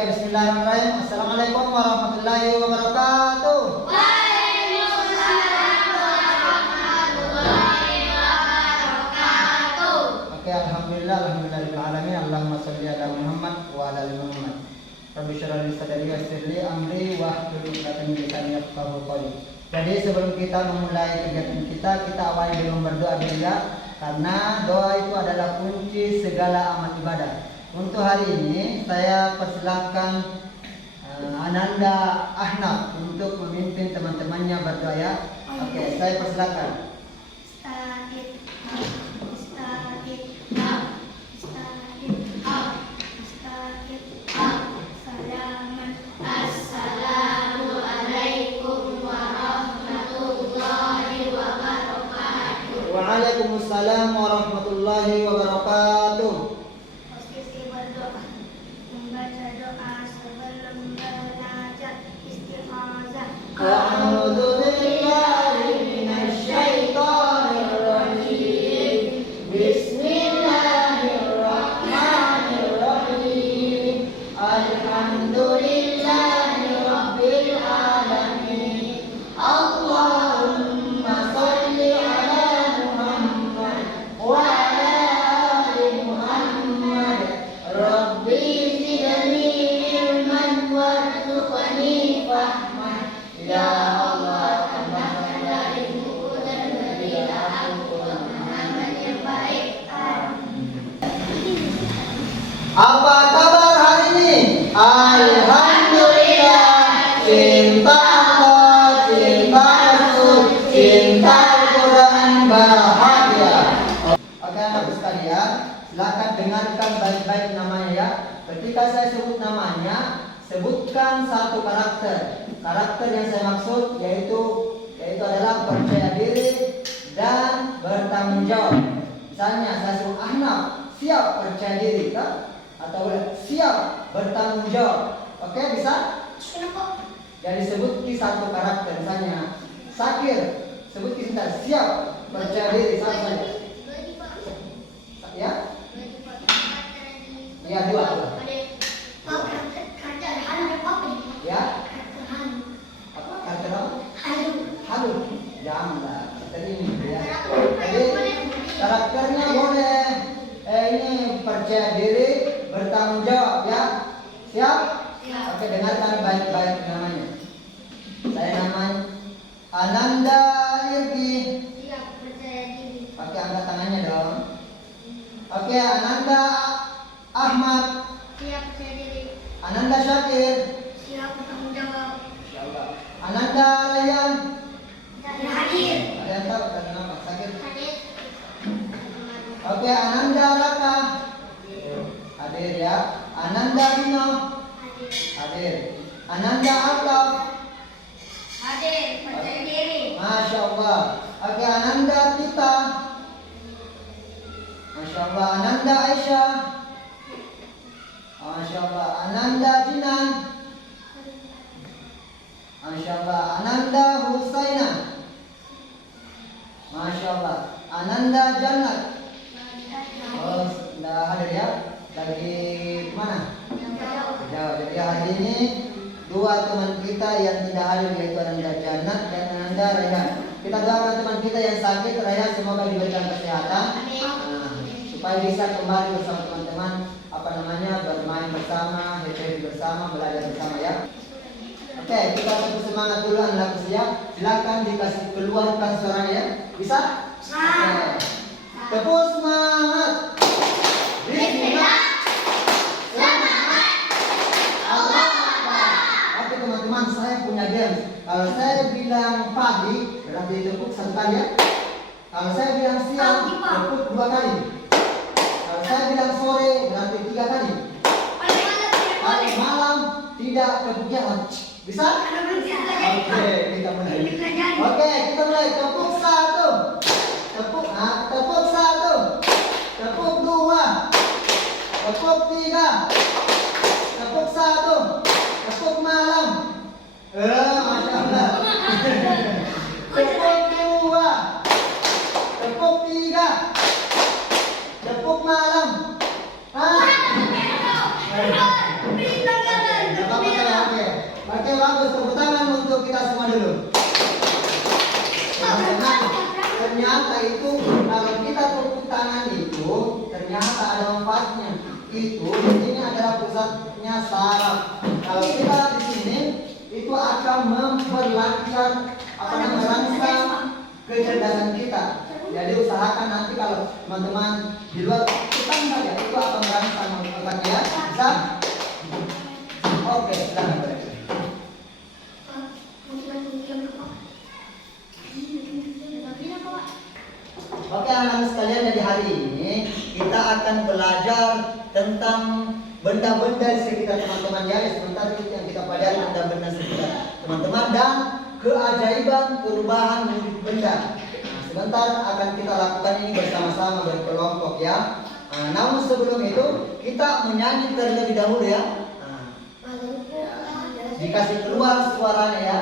Bismillahirrahmanirrahim. Assalamualaikum warahmatullahi wabarakatuh. Waalaikumsalam warahmatullahi wabarakatuh. Oke, alhamdulillahirrahmanirrahim. Allahumma sholli ala Muhammad wa ala ali Muhammad. Rabbi shrah li sadri wa yassir li amri wahlul 'uqdatam min lisani yafqahu qawli. Jadi sebelum kita memulai kegiatan kita awali dengan berdoa dulu ya. Karena doa itu adalah kunci segala amal ibadah. Untuk hari ini saya persilahkan Ananda Ahnaf untuk memimpin teman-temannya berdoa ya. Oke, saya persilahkan. Assalamualaikum warahmatullahi wabarakatuh. Waalaikumsalam warahmatullahi wabarakatuh. Membaca doa sebelum belajar istighazah. A'udzu billahi minasy syaithanir rajim. Bismillahirrahmanirrahim. Alhamdulillahi rabbil alamin. Allahumma shalli ala Muhammad wa ala ali Muhammad. Rabbi zidni ilman warzuqni fahman. Ya Allah, tambahkan darimu dan berilah aku pemahaman yang baik. Apa kabar hari ini? Alhamdulillah. Cinta Allah, cinta Rasul, cinta Al-Quran, bahagia. Oke anak sekalian, silakan dengarkan baik-baik namanya ya. Ketika saya sebut namanya, sebutkan satu karakter. Karakter yang saya maksud yaitu adalah percaya diri dan bertanggung jawab. Misalnya saya sebut Ahnaf, siap percaya diri kan? Atau siap bertanggung jawab. Oke, bisa? Jadi sebut satu karakter. Misalnya Sakir, sebut kita siap percaya diri satu saja. Ya? Ya, dua. Ya? Apa karakter apa? Halu. Janganlah. Tadi ini ya. Jadi karakternya boleh ini percaya diri, bertanggung jawab ya. Siap? Oke, dengarkan baik-baik namanya. Saya namanya Ananda Irgi. Siap percaya diri. Pakai angkat tangannya dong. Oke, Ananda Ahmad. Siap percaya diri. Ananda Syakir. Siap bertanggung jawab. Insyaallah. Ananda Rayyan. Dan hadir. Ada yang tahu dari nama Syakir? Hadir. Oke, Ananda Raka. Hadir ya. Ananda Bino. Hadir. Hadir. Ananda Altaf. Hadir percaya diri. Masya Allah. Oke, Ananda Tita. Masya Allah. Ananda Aisyah. Masya Allah. Ananda Jinan. Masya Allah. Ananda Husaina. Masya Allah. Ananda Jannat. Oh, sudah hadir ya. Lagi mana? Jauh. Jadi hari ini dua teman kita yang tidak hadir yaitu Ananda Jannat dan Ananda Rayhan. Kita doakan teman kita yang sakit Rayhan semoga diberikan kesehatan. Supaya bisa kembali bersama teman-teman bermain bersama, happy bersama, belajar bersama ya. Oke, kita tepuk semangat dulu anak usia. Silakan dikasih keluarkan suaranya ya. Bisa? Oke. Tepuk semangat. Bismillah. Semangat. Allah Akbar. Oke teman-teman, saya punya games. Kalau saya bilang pagi, berarti tepuk satu kali ya. Kalau saya bilang siang, tepuk dua kali. Kalau saya bilang sore, berarti tiga kali. Kalau malam, tidak tepuknya. Bisa? Oke, kita mulai. Oke, kita mulai. Tepuk satu. Tepuk satu. Tepuk dua. Tepuk tiga. Tepuk satu. Tepuk malam. Masya Allah. Tepuk dua. Tepuk tiga. Tepuk malam. bagus, tepuk tangan untuk kita semua dulu. Ternyata itu kalau kita tepuk tangan itu ternyata ada manfaatnya. Itu di sini adalah pusatnya saraf. Kalau kita di sini itu akan memperlancar merangsang kecerdasan kita. Jadi usahakan nanti kalau teman-teman di luar tekan saja itu akan merangsang otaknya. Bisa? Oke, silakan. Oke anak-anak sekalian, jadi hari ini kita akan belajar tentang benda-benda di sekitar teman-teman ya. Sebentar itu yang kita pelajari benda-benda sekitar teman-teman dan keajaiban perubahan wujud benda. Nah, sebentar akan kita lakukan ini bersama-sama berkelompok ya. Namun sebelum itu kita menyanyi terlebih dahulu ya. Dikasih keluar suaranya ya.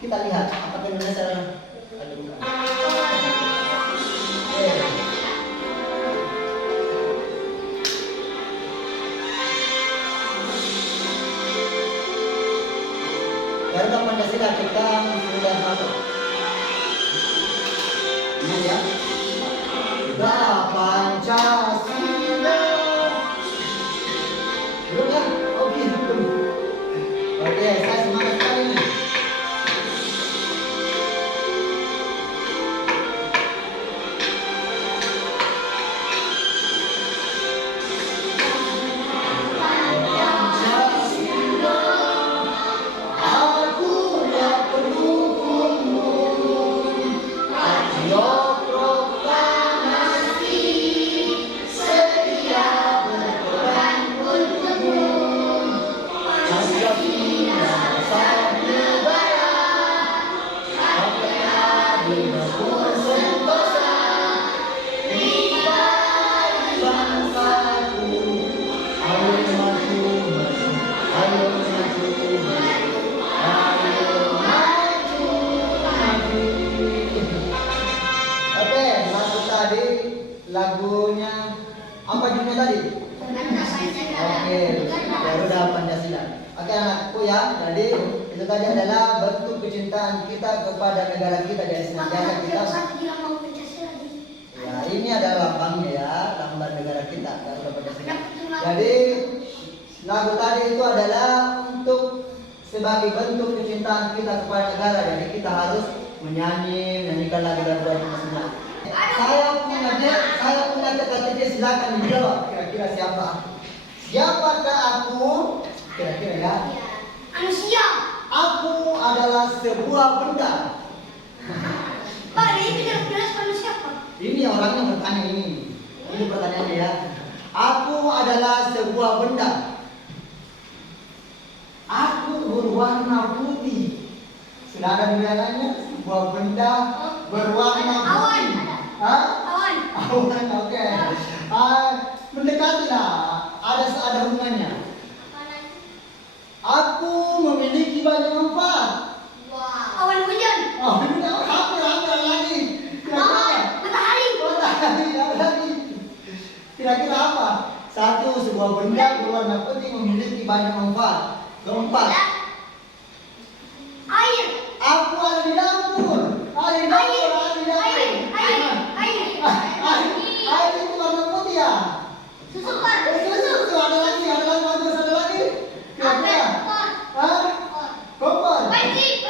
Kita lihat apakah Indonesia. Garuda Pancasila kita sudah masuk. Ini ya. Garuda Pancasila. Belum ya? Oke, belum. Oke, saya semangat sekali nih. Lagunya apa judulnya tadi? Oke, Garuda Pancasila. Oke anakku ya, jadi itu tadi adalah bentuk kecintaan kita kepada negara kita. Jadi senantiasa kita. Ya, ini adalah lambangnya ya, lambang negara kita Garuda Pancasila. Jadi lagu tadi itu adalah untuk sebagai bentuk kecintaan kita kepada negara. Jadi kita harus menyanyikan lagu-lagu nasional. Saya punya teka-teki, silakan dijawab. Kira-kira siapa? Siapakah aku? Kira-kira ya. Manusia. Aku adalah sebuah benda. Pak, ini jelas manusia Pak. Ini orangnya bertanya ini. Ini pertanyaannya ya. Aku adalah sebuah benda. Aku berwarna putih. Sudah ada niangannya? Sebuah benda berwarna putih. Awan. Awan, oke. Mendekatilah. Ada hubungannya. Aku memiliki banyak manfaat. Awan hujan. Oh, ini hampir lagi. Matahari. Ada lagi. Kira-kira apa? Satu, sebuah benda berwarna putih memiliki banyak manfaat. Keempat, Air. aku ada di dapur. Air itu warna putih ya? Susu Pak. Susu, ada lagi, bagus, ada lagi. Kira-kira? Hah? Kompor. Panci.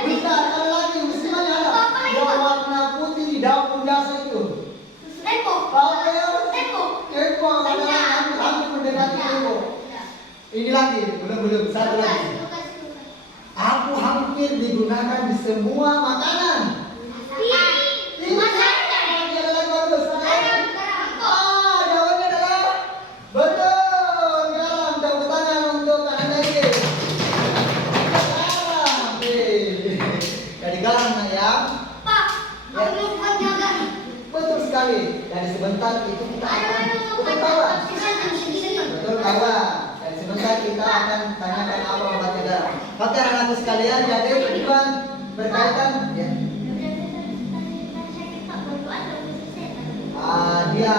Bentar, ada lagi, mesti mana ada? Warna putih di dapur biasa itu. Tempo. Kepo, hampir mendekati kepo. Ini lagi, belum, satu lagi. Aku hampir digunakan di semua makanan. Jawabannya adalah betul. Garam, tepuk tangan untuk Anda ini. Garam. Jadi garam ya. Pak, aku mau jaga. Betul sekali. Dari sebentar itu kita akan betul kawan. Betul kawan. Dari sebentar kita akan tanyakan apa obatnya garam. Oke anak-anakku sekalian, jadi tujuan berkaitan ya. Dia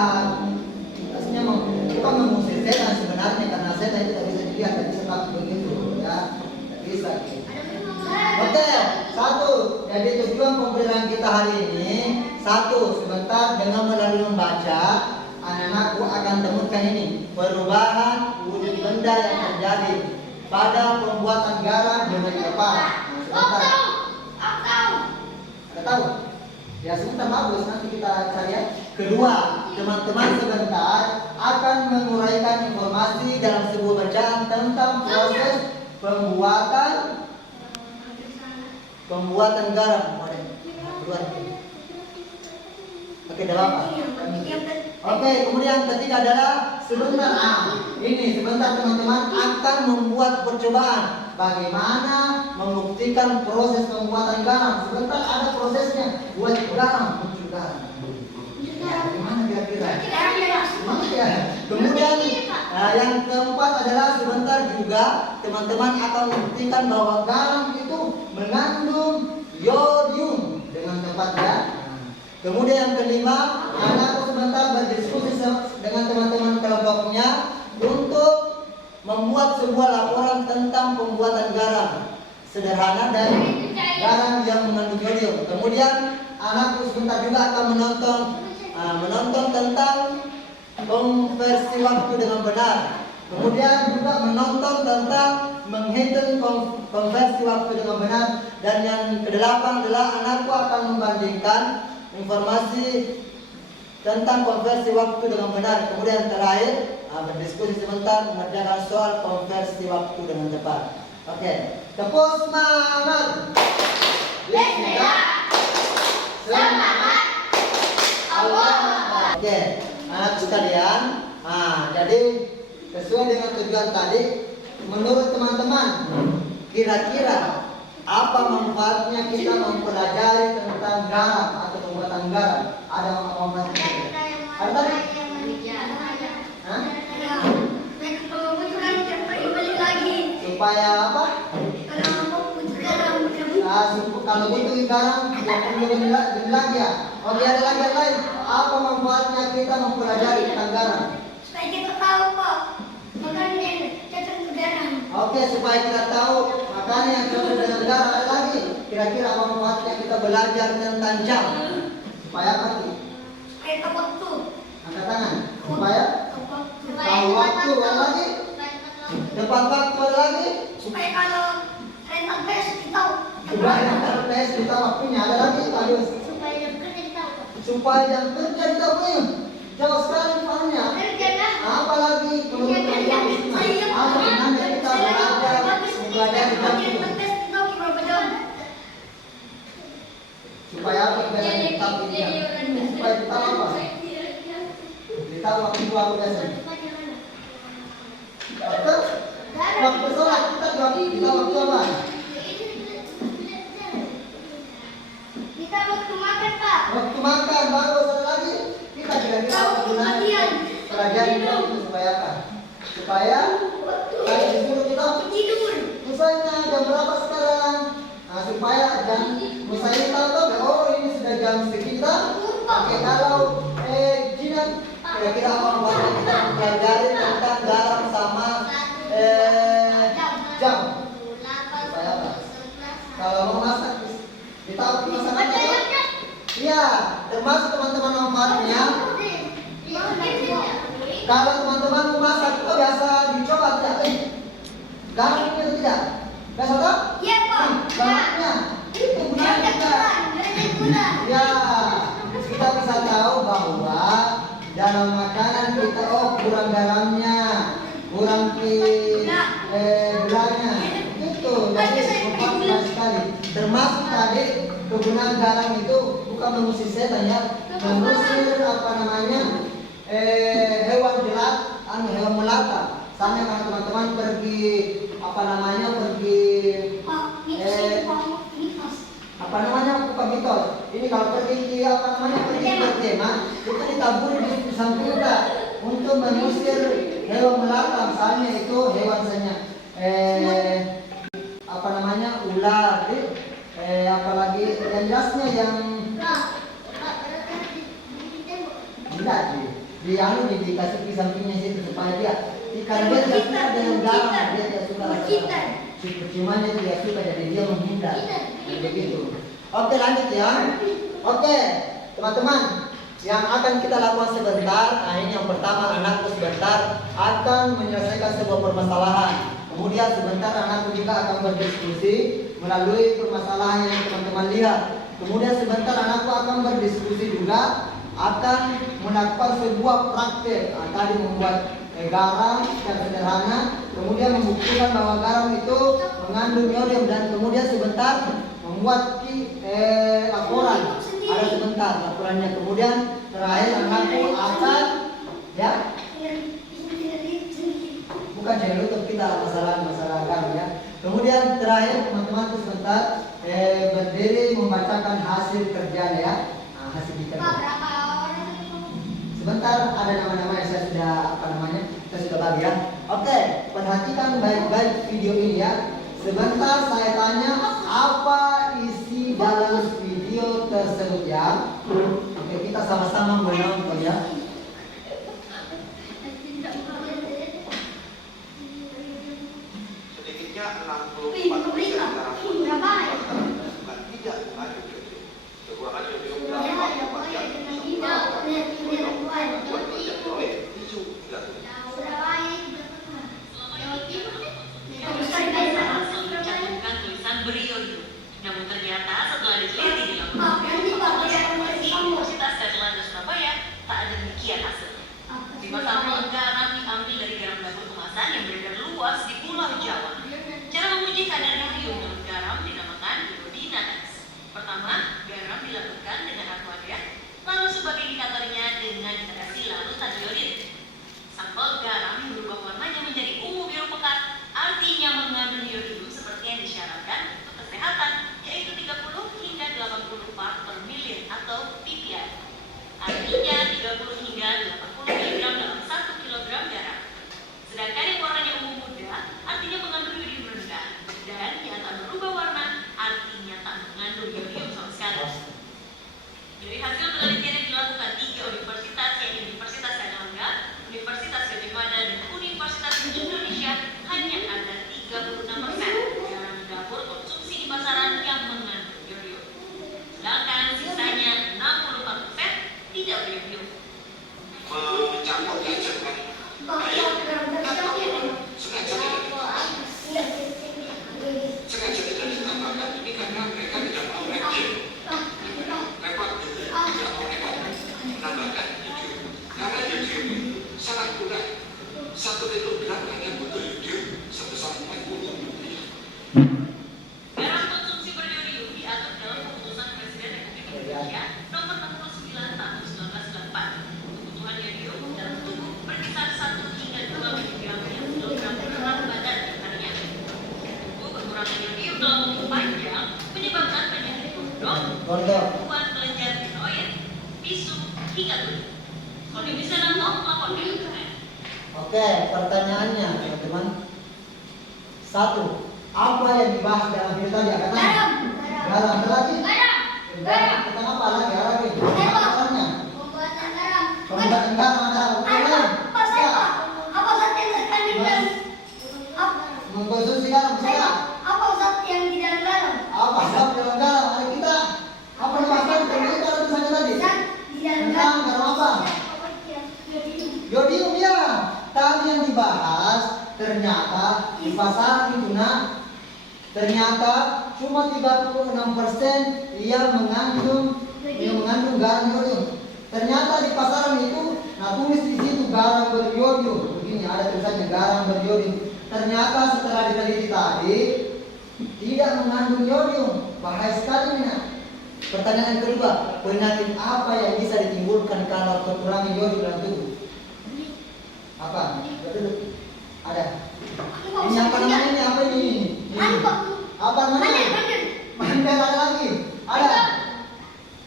aslinya bukan mengusir setan sebenarnya, dengan melalui membaca, anak-anakku akan temukan ini perubahan wujud benda yang terjadi pada pembuatan garam dengan tepat. Sebentar. Ada tahu? Ya sebentar bagus, nanti kita cari ya. Kedua, teman-teman sebentar akan menguraikan informasi dalam sebuah bacaan tentang proses pembuatan garam. Oke, dah apa? Oke, kemudian ketiga adalah sebentar. Ini sebentar teman-teman akan membuat percobaan bagaimana membuktikan proses pembuatan garam. Sebentar ada prosesnya buat garam, muncul garam. Gimana kira-kira? Ya. Kemudian yang keempat adalah sebentar juga teman-teman akan membuktikan bahwa garam itu mengandung yodium dengan tepat ya. Kemudian yang kelima, anakku sebentar berdiskusi dengan teman-teman kelompoknya untuk membuat sebuah laporan tentang pembuatan garam sederhana dari garam yang mengandung yodium. Kemudian anakku sebentar juga akan menonton tentang konversi waktu dengan benar. Kemudian juga menonton tentang menghitung konversi waktu dengan benar. Dan yang kedelapan adalah anakku akan membandingkan informasi tentang konversi waktu dengan benar. Kemudian terakhir berdiskusi sebentar mengerjakan soal konversi waktu dengan tepat. Oke, tepuk semangat. Bismillah. Semangat. Allah. Oke, anak sekalian. Jadi sesuai dengan tujuan tadi, menurut teman-teman, kira-kira apa manfaatnya kita mempelajari tentang garam atau pembuatan garam? Ada manfaatnya? Ada tadi? Supaya apa? Kalau butuh garam, jangan beli lagi ya. Oke, ada lagi yang lain. Apa manfaatnya kita mempelajari tentang garam? Supaya kita tahu kok makanya cocok dengan garam. Oke, supaya kita tahu makanya yang cocok dengan garam. Ada lagi. Kira-kira apa manfaatnya kita belajar tentang jam? Supaya apa sih? Supaya tahu waktu. Angkat tangan. Supaya tahu waktu. Ada lagi? Tepat waktu. Ada lagi? Supaya kalau rental best kita tahu. Supaya rental best kita waktunya. Ada lagi? Bagus. Supaya jam kerja kita tahu. Supaya jam kerja kita tahu. Jauh sekali pahamnya. Apalagi kemudian apa yang kita belajar mempelajari jam supaya apa belajar kita supaya kita apa? Kita waktu aku biasa. Waktu sholat kita waktu apa? Kita waktu makan Pak. Waktu makan baru satu lagi. Kita kira-kira apa gunanya pelajari itu supaya apa? Supaya tadi disuruh kita Tidur. misalnya jam berapa sekarang? Supaya jam misalnya kita tahu oh ini sudah jam sekitar. Oke, kalau jinak kira-kira apa buat kita pelajari tentang garam sama jam supaya apa? Kalau mau masak kita masak apa? Iya, termasuk teman-teman manfaatnya. Kalau teman-teman mau masak itu biasa dicoba tidak? Garam itu tidak? Biasa tak? Iya Pak. Garamnya itu gunanya kita. Ya, kita bisa tahu bahwa dalam makanan kita kurang garamnya, kurang gulanya. Itu jadi manfaat sekali. Termasuk tadi kegunaan garam itu bukan mengusir setan ya, mengusir apa namanya hewan jelat, hewan melata. Sama kalau teman-teman pergi apa namanya apa namanya bukan mitos. Ini kalau pergi apa namanya pergi bertema itu ditaburi di samping untuk mengusir hewan melata. Misalnya itu hewan misalnya apa namanya ular, apalagi yang jelasnya yang tidak dikasih di sampingnya situ supaya dia karena dia tidak suka dengan garam, dia tidak suka percumanya dia suka jadi dia menghindar begitu. Oke lanjut ya. Oke teman-teman yang akan kita lakukan sebentar, nah ini yang pertama, anakku sebentar akan menyelesaikan sebuah permasalahan. Kemudian sebentar anakku juga akan berdiskusi melalui permasalahan yang teman-teman lihat. Kemudian sebentar anakku akan berdiskusi juga akan melakukan sebuah praktek. Nah, tadi membuat garam secara sederhana, kemudian membuktikan bahwa garam itu mengandung iodium, dan kemudian sebentar membuat laporan. Ada sebentar laporannya. Kemudian terakhir anakku akan bukan jadi lutut kita masalah garam ya. Kemudian terakhir teman-teman itu sebentar berdiri membacakan hasil kerjaan ya. Nah, hasil kerja. Sebentar, ada nama-nama yang saya sudah bagi ya. Oke, perhatikan baik-baik video ini ya. Sebentar saya tanya apa isi dalam video tersebut ya. Oke, kita sama-sama menonton ya. Sedikitnya 64% garam bukan tidak mengandung iodium. Kekurangan iodium dalam waktu panjang membuat proyek bisu hingga kuning. Mencantumkan tulisan beriodium. Namun ternyata setelah diteliti di laboratorium Universitas Erlangga Surabaya, tak ada demikian hasilnya. 5 sampel garam diambil dari garam dapur kemasan yang beredar luas di Pulau Jawa. Cara menguji kadar iodium dalam garam dinamakan iodinase. Pertama, garam dilakukan dengan aqua, lalu sebagai indikatornya dengan dikasih larutan iodin. Sampel garam yang berubah warnanya menjadi ungu biru pekat, artinya mengandung iodium seperti yang disyaratkan untuk kesehatan, yaitu 30 hingga 80 part per million atau ppm. Artinya 30 hingga 80 mg dalam 1 kg garam. Sedangkan yang warnanya ungu muda artinya mengandung iodium rendah, dan yang tak berubah warna artinya tak mengandung iodium sama sekali. Dari hasil penelitian yang dilakukan 3 universitas, yaitu Universitas Erlangga, Universitas Gadjah Mada, dan Universitas Indonesia, hanya ada 36% garam dapur konsumsi di pasaran yang mengandung iodium. Sedangkan sisanya 64% tidak beriodium. Mencampur gadget kan air sengaja tidak ditambahkan ini karena mereka tidak mau repot tidak mau repot menambahkan iodium, karena iodium sangat kurang. 1 kilogram hanya butuh iodium sebesar 40 ml. Garam konsumsi beriodium diatur dalam Keputusan Presiden Republik Indonesia Nomor 69 Tahun 1998. Kebutuhan iodium dalam tubuh berkisar 1 hingga 2 mg per kilogram berat badan tiap harinya. Kekurangan iodium dalam umur panjang menyebabkan penyakit gondok, gangguan kelenjar tiroid, bisu, hingga kulit. Kalau bisa langsung lapor ke internet. Oke, pertanyaannya teman-teman. 1. Apa yang dibahas dalam video tadi? Garam. Garam. Lagi? Garam. Tentang apa lagi? Pembuatannya. Pembuatan garam. Pembuatan garam ada. Apa zat yang terkandung dalam Mengkonsumsi garam. apa zat yang di dalam garam? Apa zat dalam garam? Ada kita. Apa nama tadi garam saja tadi? Zat di dalam Tentang garam. garam apa? Iodium ya. Tadi yang dibahas ternyata di pasaran itu ternyata cuma 36% yang mengandung garam iodium. Ternyata di pasaran itu tulis di situ garam beriodium. Begini ada tulisannya garam beriodium. Ternyata setelah diteliti tadi tidak mengandung iodium. Bahaya sekali nih. Pertanyaan yang kedua, penyakit apa yang bisa ditimbulkan kalau kekurangan iodium dalam tubuh? Apa? Ada. Ini apa namanya? Ini apa ini? Apa namanya? Mandel ada lagi. Ada.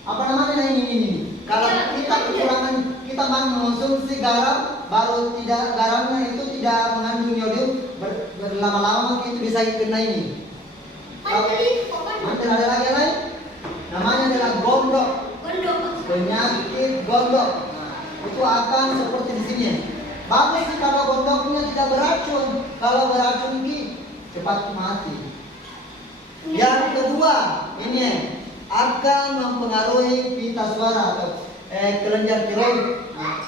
Apa namanya ini? Kalau kita kekurangan, kita mengonsumsi garam, baru garamnya itu tidak mengandung iodium, berlama-lama itu bisa kena ini. Mandel ada lagi yang lain? Namanya adalah gondok. Penyakit gondok. Nah, itu akan seperti di sini. Bagus sih kalau gondoknya tidak beracun. Kalau beracun cepat mati. Yang kedua, ini akan mempengaruhi pita suara atau kelenjar tiroid. Nah,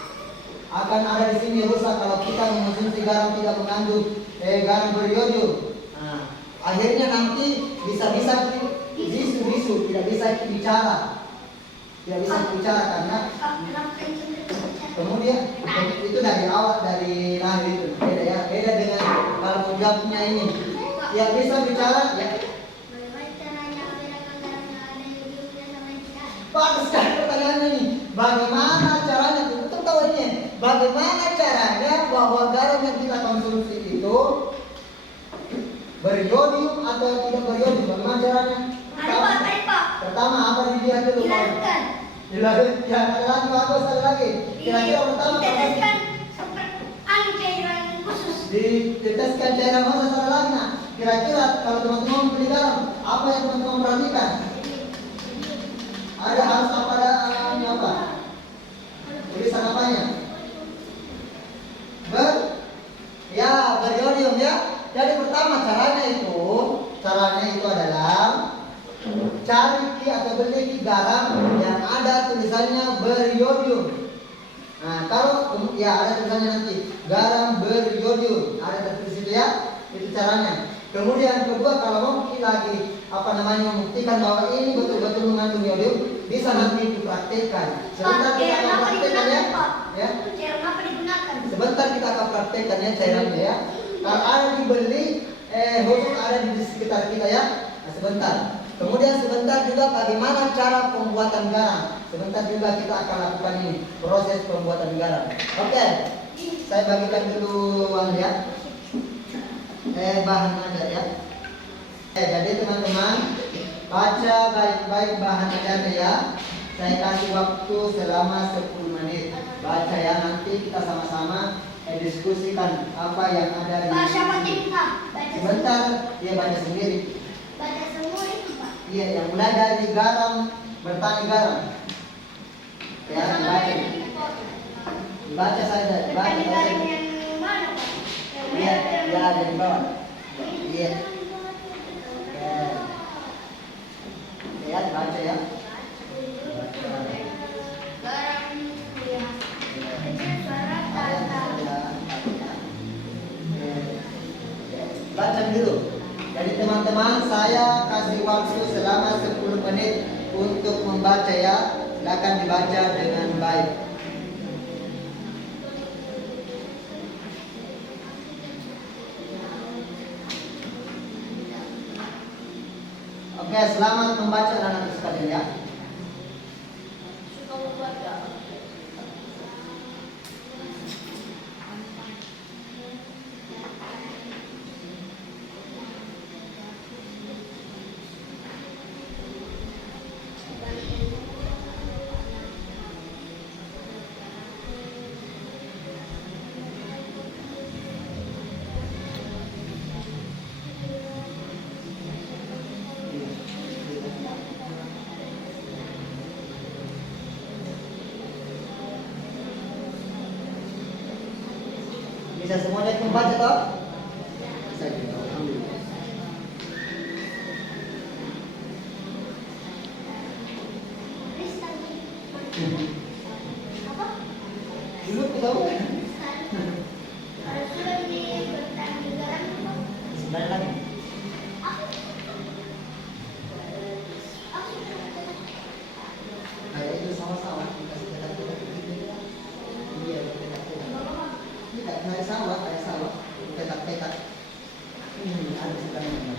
akan ada di sini rusak kalau kita mengonsumsi garam tidak mengandung garam beriodium. Nah, akhirnya nanti bisa-bisa bisu-bisu, tidak bisa bicara. Tidak bisa bicara karena kemudian itu dari awal dari lahir itu beda ya, beda dengan kalau menjawabnya ini. Tidak bisa bicara ya. Bagus sekali pertanyaannya nih. Bagaimana caranya? Untuk tahu ini. Bagaimana caranya bahwa garam yang kita konsumsi itu beriodium atau tidak beriodium? Bagaimana caranya? Pertama apa dilihat dulu? Dilarutkan. Ya, ada lagi bagus, ada lagi. Kira-kira pertama diteteskan cairan khusus, ada lagi. Nah, kira-kira kalau teman-teman beli garam, apa yang teman-teman perhatikan? Ada harus apa apa? Tulisan apanya? Beriodium ya. Jadi pertama caranya itu adalah cari atau beli garam yang ada tulisannya beriodium. Nah, kalau ya ada tulisannya nanti garam beriodium, ada tertulis itu ya. Itu caranya. Kemudian kedua, kalau mau lagi membuktikan bahwa ini betul-betul mengandung iodium, bisa nanti dipraktekkan. Sebentar kita akan praktekkan ya. Sebentar kita akan praktekkan ya cairannya ya. Kalau ada dibeli, khusus ada di sekitar kita ya. Nah, sebentar. Kemudian sebentar juga bagaimana cara pembuatan garam. Sebentar juga kita akan lakukan ini proses pembuatan garam. Oke, saya bagikan dulu ya. Bahan aja ya. Jadi teman-teman baca baik-baik bahan aja ya. Saya kasih waktu selama 10 menit. Baca ya, nanti kita sama-sama diskusikan apa yang ada di sini. Sebentar, dia baca sendiri. Baca semua itu, Pak. Iya, yang mulai dari garam, bertani garam. Ya, baca saja. Baca saja. Iya, ya ada di bawah. Iya. Ya, baca ya. Baca dulu. Jadi teman-teman, saya kasih waktu selama 10 menit untuk membaca ya. Silakan dibaca dengan baik. Oke, selamat membaca anak-anak sekalian ya. Bisa semuanya membaca toh? Bisa juga, alhamdulillah. Dulu kita sebentar lagi. Kayak itu sama-sama dikasih cetak-cetak gitu. Iya, cetak-cetak. Kayak sawah, petak-petak. Ada sebenarnya.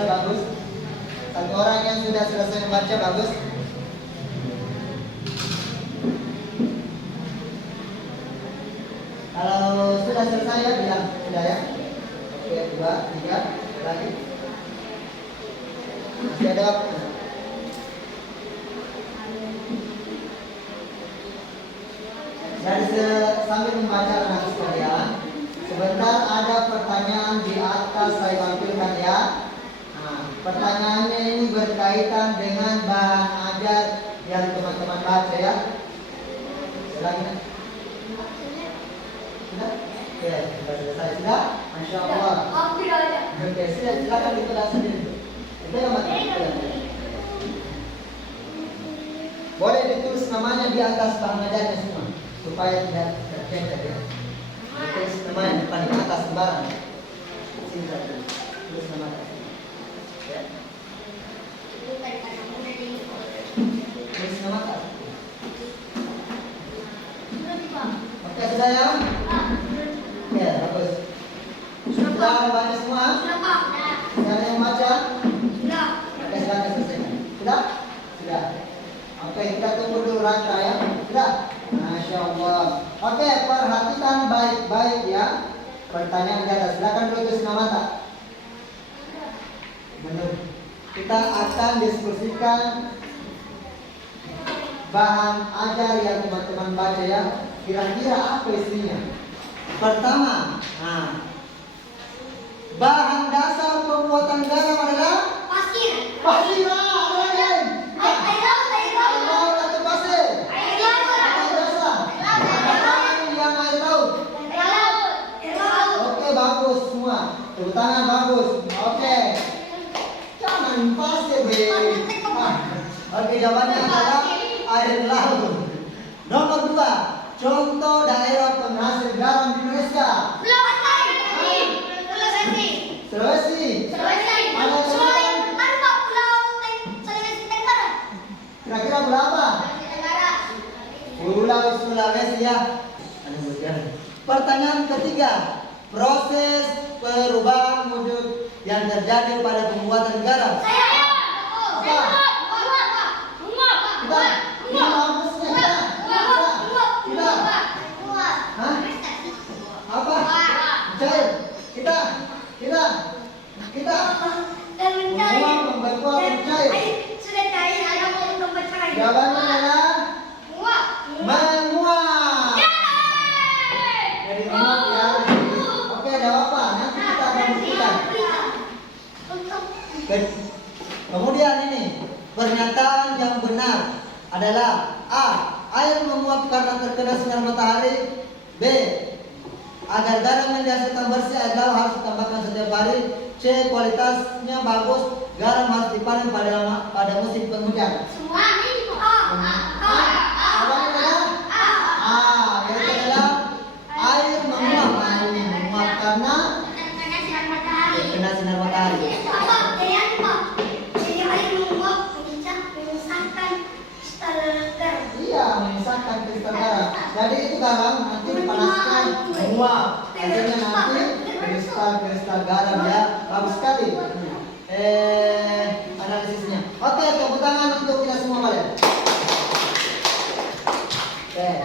Bisa bagus. Satu orang yang sudah selesai membaca bagus. Kalau sudah selesai ya bilang sudah ya. Oke, 2, 3, lagi. Masih ada waktu. Jadi sambil membaca anak sekalian, sebentar ada pertanyaan di atas saya tampilkan ya. Nah, pertanyaannya ini berkaitan dengan bahan ajar yang teman-teman baca ya. Lagi. Sudah? Oke, sudah selesai sudah? Masya Allah. Hampir aja. Oke, silakan ditulis sendiri. Itu yang boleh ditulis namanya di atas bahan ajarnya semua supaya tidak tercecer ya. Tulis namanya bukan di atas sembarang. Sini saja. Tulis namanya. Ya. Tulis nama atas. Oke, sudah ya? Ya, bagus. Sudah baca semua? Sudah ada yang baca? Oke, silakan selesaikan. Sudah? Sudah. Oke, kita tunggu dulu Raka ya. Sudah? Masya Allah. Oke, perhatikan baik-baik ya. Pertanyaan di atas. Silakan dulu tulis nama tak? Benar. Kita akan diskusikan bahan ajar yang teman-teman baca ya. Kira-kira apa isinya? Pertama, bahan dasar pembuatan garam adalah Pasir. pasir. Ada lagi? Air laut. Laut atau pasir? Air laut. Air dasar. Ada lagi yang air laut? Air laut. Oke, bagus semua. Tepuk tangan bagus. Oke. Jangan pasir, Be. Oke, jawabannya adalah air laut. Nomor 2, contoh daerah penghasil garam di Indonesia. Sulawesi. Kira-kira berapa? Pulau Sulawesi ya. Pertanyaan ketiga, proses perubahan wujud yang terjadi pada pembuatan garam. Apa? Cair. Kita menguap, membuat cair. Jawabannya adalah menguap. Jadi menguap ya. Oke, ada apa? Nanti kita akan buktikan. Kemudian ini pernyataan yang benar adalah A. Air menguap karena terkena sinar matahari. B. Agar garam yang dihasilkan bersih, air laut harus ditambahkan setiap hari. C. Kualitasnya bagus, garam harus dipanen pada musim penghujan. Yaitu adalah air menguap. Air menguap karena terkena sinar matahari. Iya, memisahkan kristal garam. Jadi itu garam nanti dipanaskan menguap. Akhirnya nanti kristal garam ya. Bagus sekali. Analisisnya. Oke, tepuk tangan untuk kita semua kalian. Oke.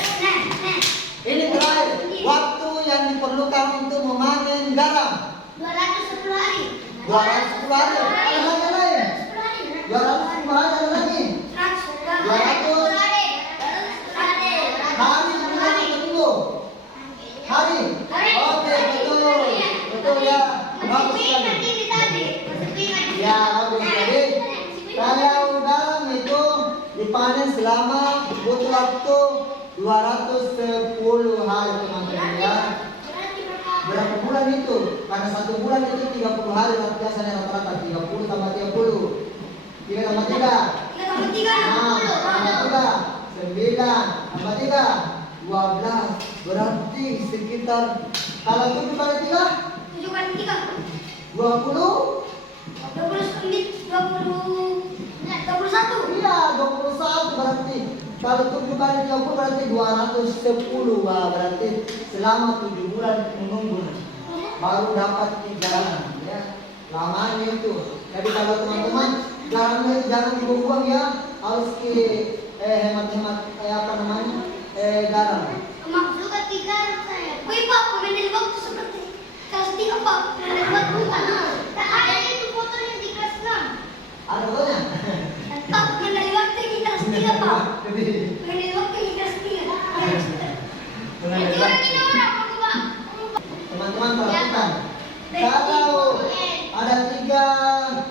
Ini terakhir. Waktu yang diperlukan untuk memanen garam. 210 hari. 210 hari. Ada lagi lain. 210 hari ada lagi. 200 hari bulan atau hari. Oke, betul ya. Bagus sekali. Ya, bagus sekali. Kalau garam itu dipanen selama butuh waktu 210 hari teman-teman ya. Berapa bulan itu? Karena 1 bulan itu 30 hari, biasanya rata-rata 30 tambah 30. 3 tambah 3. 9 tambah 3 12. Berarti sekitar, kalau 7 kali 3 20. 21. Iya, 21 berarti. Kalau 7 kali 30 berarti 210. Wah, berarti selama 7 bulan menunggu baru dapat garam ya. lamanya itu. Jadi kalau teman-teman garamnya itu jangan dibuang ya, harus hemat-hemat apa namanya garam. Maksud ketika saya, wih pak, mengenai waktu seperti kelas 3 pak, mengenai waktu tak ada itu fotonya di kelas 6. Ada fotonya? Pak, mengenai waktu di kelas 3 pak, mengenai waktu di kelas 3. Jadi orang ini orang aku pak. Teman-teman perhatikan, kalau ada 3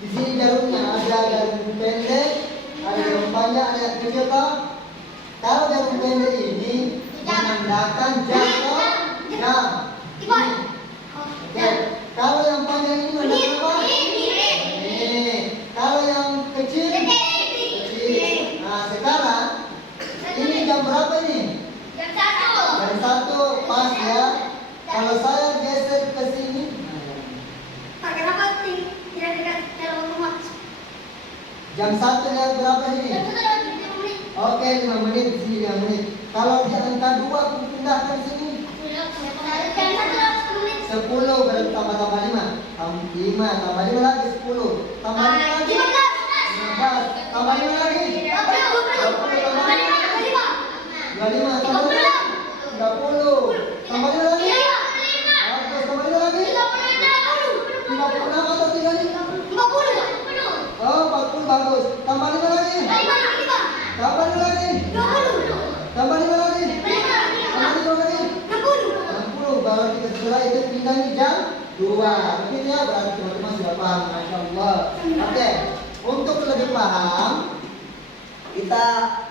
di sini jarumnya, ada jarum pendek, ada jarum panjang, ada yang kecil toh. Kalau jarum pendek ini menandakan jam. Oke. Kalau yang panjang ini menandakan apa? Ini. Kalau yang kecil, kecil. Nah sekarang ini jam berapa ini? Jam 1 pas ya. Kalau saya geser ke sini, Pak, kenapa tidak dikasih telepon rumah? jam 1 lihat berapa ini? Jam 1 lewat 5 menit. Oke, 5 menit di sini 5 menit. Kalau di angka 2 aku pindahkan sini. Jam 1 lewat 10 menit. 10 berarti tambah 5. 5 tambah 5 lagi 10. Tambah 5 lagi 15. Tambah 5 lagi 25 tambah 5 30. Tambah 5 lagi. Oke, tambah 5 lagi 36 atau 35? Oh, 40 bagus. Tambah 5 lagi. Tambah 5 lagi. Tambah 5 lagi. Tambah 5 lagi. 60 berarti setelah itu pindah nih jam 2. Mungkin ya berarti teman-teman sudah paham. Masya Allah. Oke, untuk lebih paham kita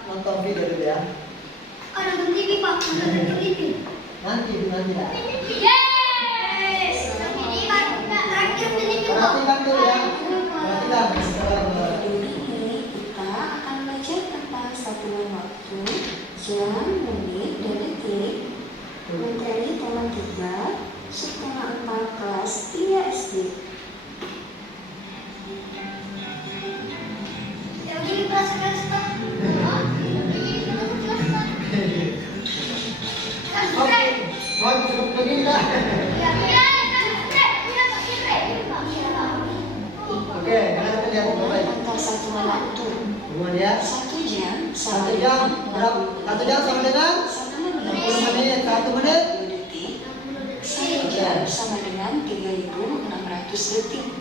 nonton video dulu ya. Nonton TV pak, nonton TV. Nanti dah. Yes. Ini pak, terakhir TV pak. Perhatikan dulu ya. Perhatikan. Hari ini kita akan belajar tentang satuan waktu, jam, menit, dan detik. Materi tema 3, subtema 4 kelas 3 SD. Yang ini kelas pak. Oke, bagus begini dah. Oke, mana kita lihat baik. Antar satuan waktu. Kemudian 1 jam 1 jam berapa? 1 jam sama dengan 60 menit. 1 menit 2 detik. 1 jam sama dengan 3.600 detik.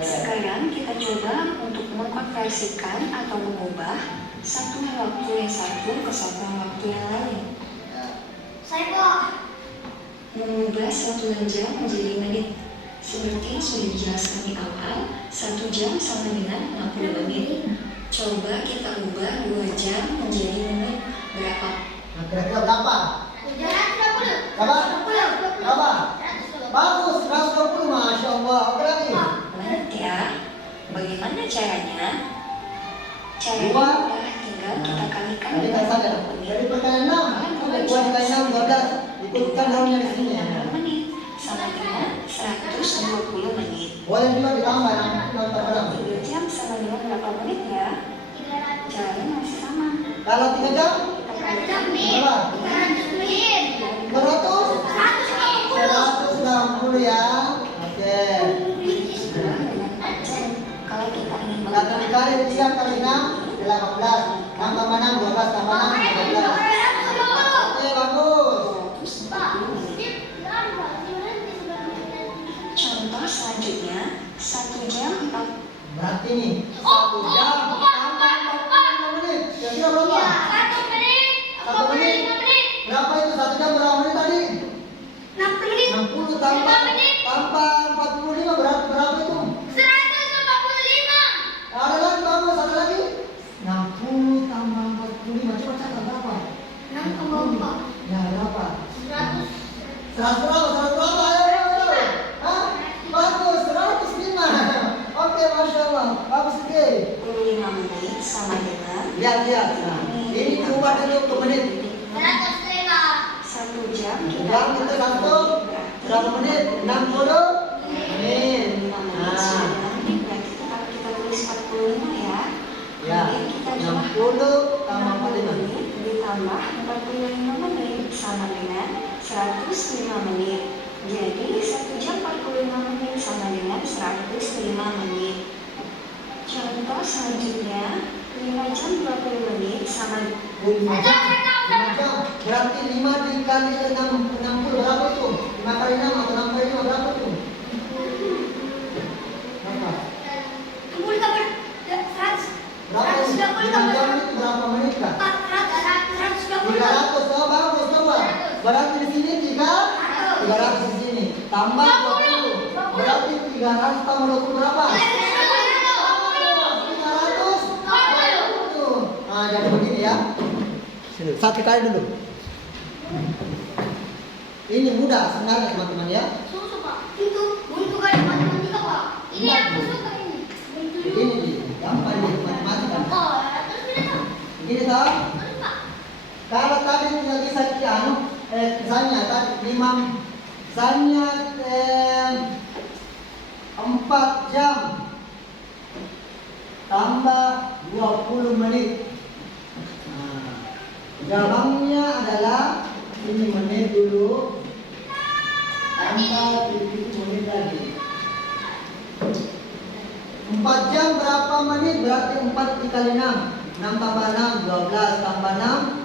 Sekarang kita coba untuk mengkonversikan atau mengubah satuan waktu yang satu ke satuan waktu yang lain. Saya pak. Mengubah satuan jam menjadi menit. Seperti yang sudah dijelaskan di awal, 1 jam sama dengan 60 menit. Coba kita ubah 2 jam menjadi menit berapa? Nah, kira-kira berapa? Berapa? Bagus, 120. Masya Allah. Oke lagi. Menit ya. Bagaimana caranya? Caranya Dua. mudah, tinggal kita kalikan Tadi kan dengan saja. 60 menit. Dari pertanyaan 6, ada 2 dikali 6, 12. Ikutkan roundnya di sini ya. 60 menit sama dengan 120 menit. Boleh juga ditambah yang nonton bareng. 3 jam sama dengan berapa menit ya? Caranya masih sama. Kalau 3 jam, berapa? 200? 160 ya. Oke. Kalau kita ingin Satu dikali 3 kali 6, 18. 6 tambah 6, 12 tambah 6, 12. Oke, bagus. Contoh selanjutnya, 1 jam 4. Berarti nih, 1 jam tambah 45 menit. Kira-kira berapa? 1 menit. Berapa itu? 1 jam berapa menit tadi? 60 tambah 45 berapa itu? Ada lagi tambah, satu lagi. 60 tambah 45. Coba catat berapa? Ya, berapa? 100 berapa? Ayo. Hah? Bagus, 105. Oke, Masya Allah. Bagus oke. 45 menit sama dengan Lihat. Nah, ini diubah dulu ke menit. 1 jam Jam itu 1 berapa menit? 60 menit. 5 menit Nah, sama dengan berarti kalau kita tulis 45 ya. ya. Kemudian kita coba 60 tambah 60 45. menit ditambah 45 menit sama dengan 105 menit. Jadi 1 jam 45 menit sama dengan kali 60 berapa itu? 5 kali 6 atau 6 kali 5 berapa itu? Berapa? Berapa ini? 5 jam itu berapa menit kah? 300, oh bagus coba. Berarti di sini 300 di sini. Tambah 20. Berarti 300 tambah 20 berapa? 300. Nah, jadi begini ya. Sini, satu kali dulu. Ini mudah sebenarnya teman-teman ya. Begini nih, gampang nih matematika. Begini toh. Kalau tadi tidak bisa misalnya tadi 5, misalnya 4 jam tambah 20 menit. Nah, jawabannya adalah ini menit dulu tambah 7 menit lagi. 4 jam berapa menit? Berarti 4 dikali 6. 6 tambah 6, 12 tambah 6.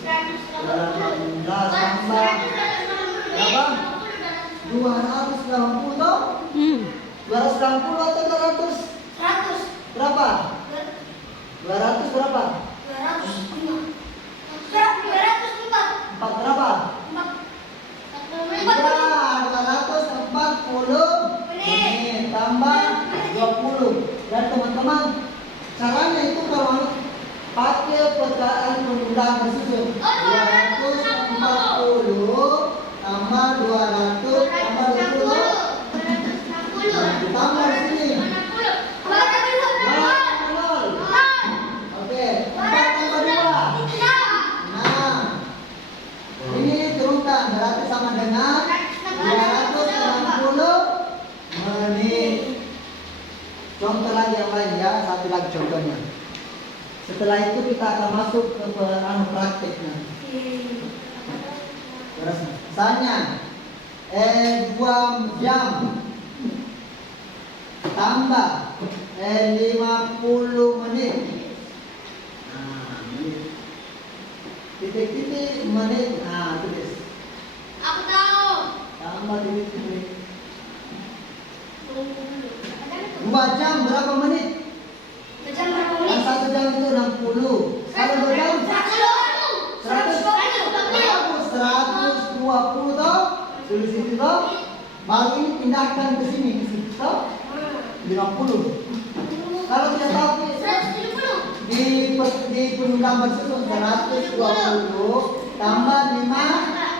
18 tambah berapa? 280 toh? 280 atau 200? 100. Berapa? 200 berapa? 4 berapa? Ya, 240 menit tambah 20. Dan teman-teman, caranya itu kalau pakai perkataan penundaan bersusun 240 tambah 200 tambah 20 tambah di sini 0. Oke, 4 tambah 2 6. Ini turunkan berarti sama dengan 260 menit. Contoh lagi yang lain ya, satu lagi contohnya. Setelah itu kita akan masuk ke prakteknya. Terus misalnya 2 jam tambah 50 menit. Nah, titik-titik menit. Nah, tulis. Aku tahu. Tambah titik-titik. 2 jam berapa menit? Jam berapa Kan menit? 1 jam itu 60. Kalau 2 jam 120 toh? Tulis itu toh? Baru ini pindahkan ke sini, ke situ toh? 50. Kalau tidak tahu di penundaan bersusun 120 tambah 5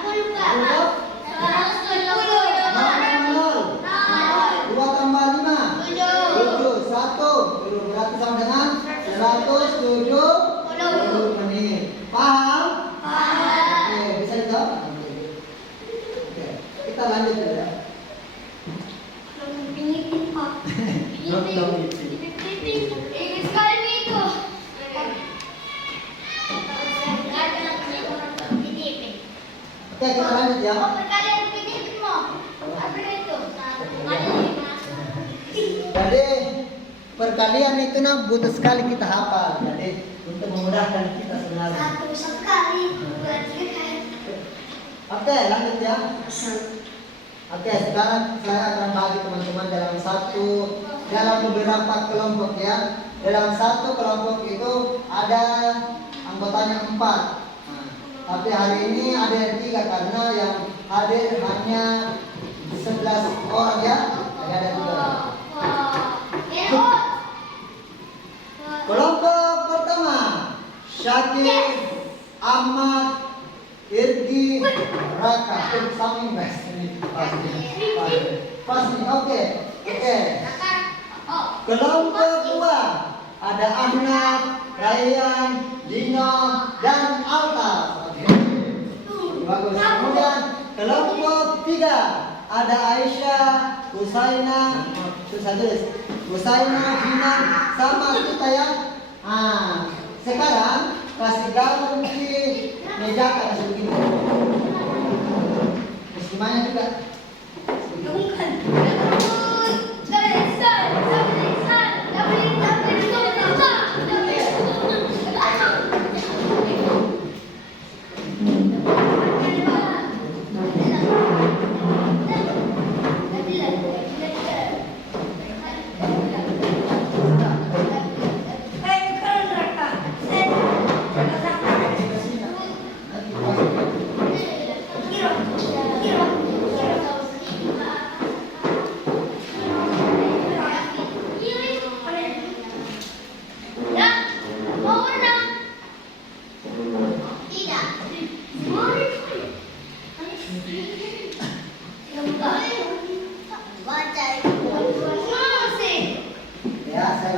2 tambah 5 7 1 berarti sama dengan 170 menit. Paham? Oke, bisa dijawab? Oke, kita lanjut dulu ya. Oke, kita lanjut ya. Jadi perkalian itu butuh sekali kita hafal. Jadi untuk memudahkan kita sebenarnya. Oke, lanjut ya. Oke, sekarang saya akan bagi teman-teman dalam beberapa kelompok ya. Dalam satu kelompok itu ada anggotanya 4. Nah, tapi hari ini ada yang 3 karena yang hadir hanya 11 orang ya. Jadi ada 3. Kelompok pertama, Syakir, Ahmad, Irgi, Raka. Samping guys, ini pasti. Oke. Kelompok 2 ada Ahmad, Rayyan, Dino, dan Alta. Oke. Bagus. Kemudian kelompok 3 ada Aisyah, Husaina, Gina, sama kita ya. Nah, sekarang kasih gaun di meja kasih begini. Semuanya juga.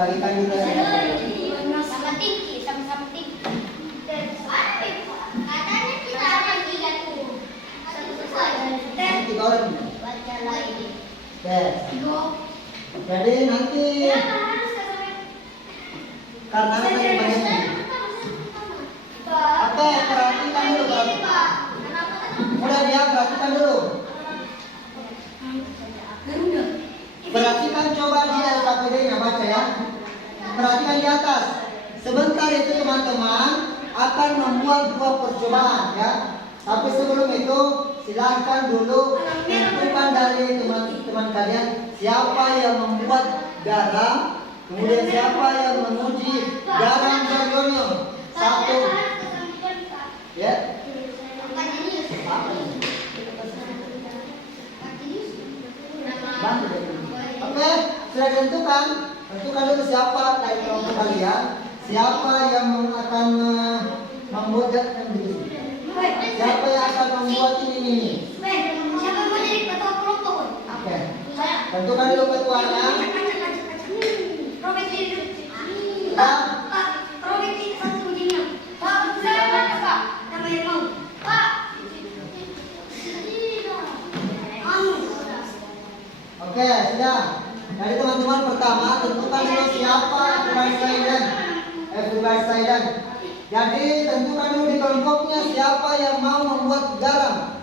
lagi kan dulu. Sama tinggi, sama-sama tinggi. Katanya kita ada 3 tuh. Satu sesuai. Nanti 3 orang. Baca lagi. Oke. Jadi nanti karena nanti banyak. Oke, perhatikan dulu, Pak. Mulai dia perhatikan dulu. Perhatikan coba di LKPD-nya baca ya. Perhatikan di atas. Sebentar itu teman-teman akan membuat 2 percobaan ya. Tapi sebelum itu silahkan dulu tentukan dari teman-teman kalian siapa yang membuat garam, kemudian siapa yang menguji garam berionium. 1 ya. Oke, sudah ditentukan. Tentukan dulu siapa dari kelompok kalian, siapa yang akan membuat siapa yang akan membuat ini. Siapa mau jadi ketua kelompok? Oke, tentukan dulu ketuanya. Robert ini. Pak, Robert ini satu ujinya. Pak, saya mana Pak? Namanya mau. Pak. oke, sudah. Dari teman-teman pertama tentukan dulu siapa Fulbright Silent. Jadi tentukan dulu di kelompoknya siapa yang mau membuat garam.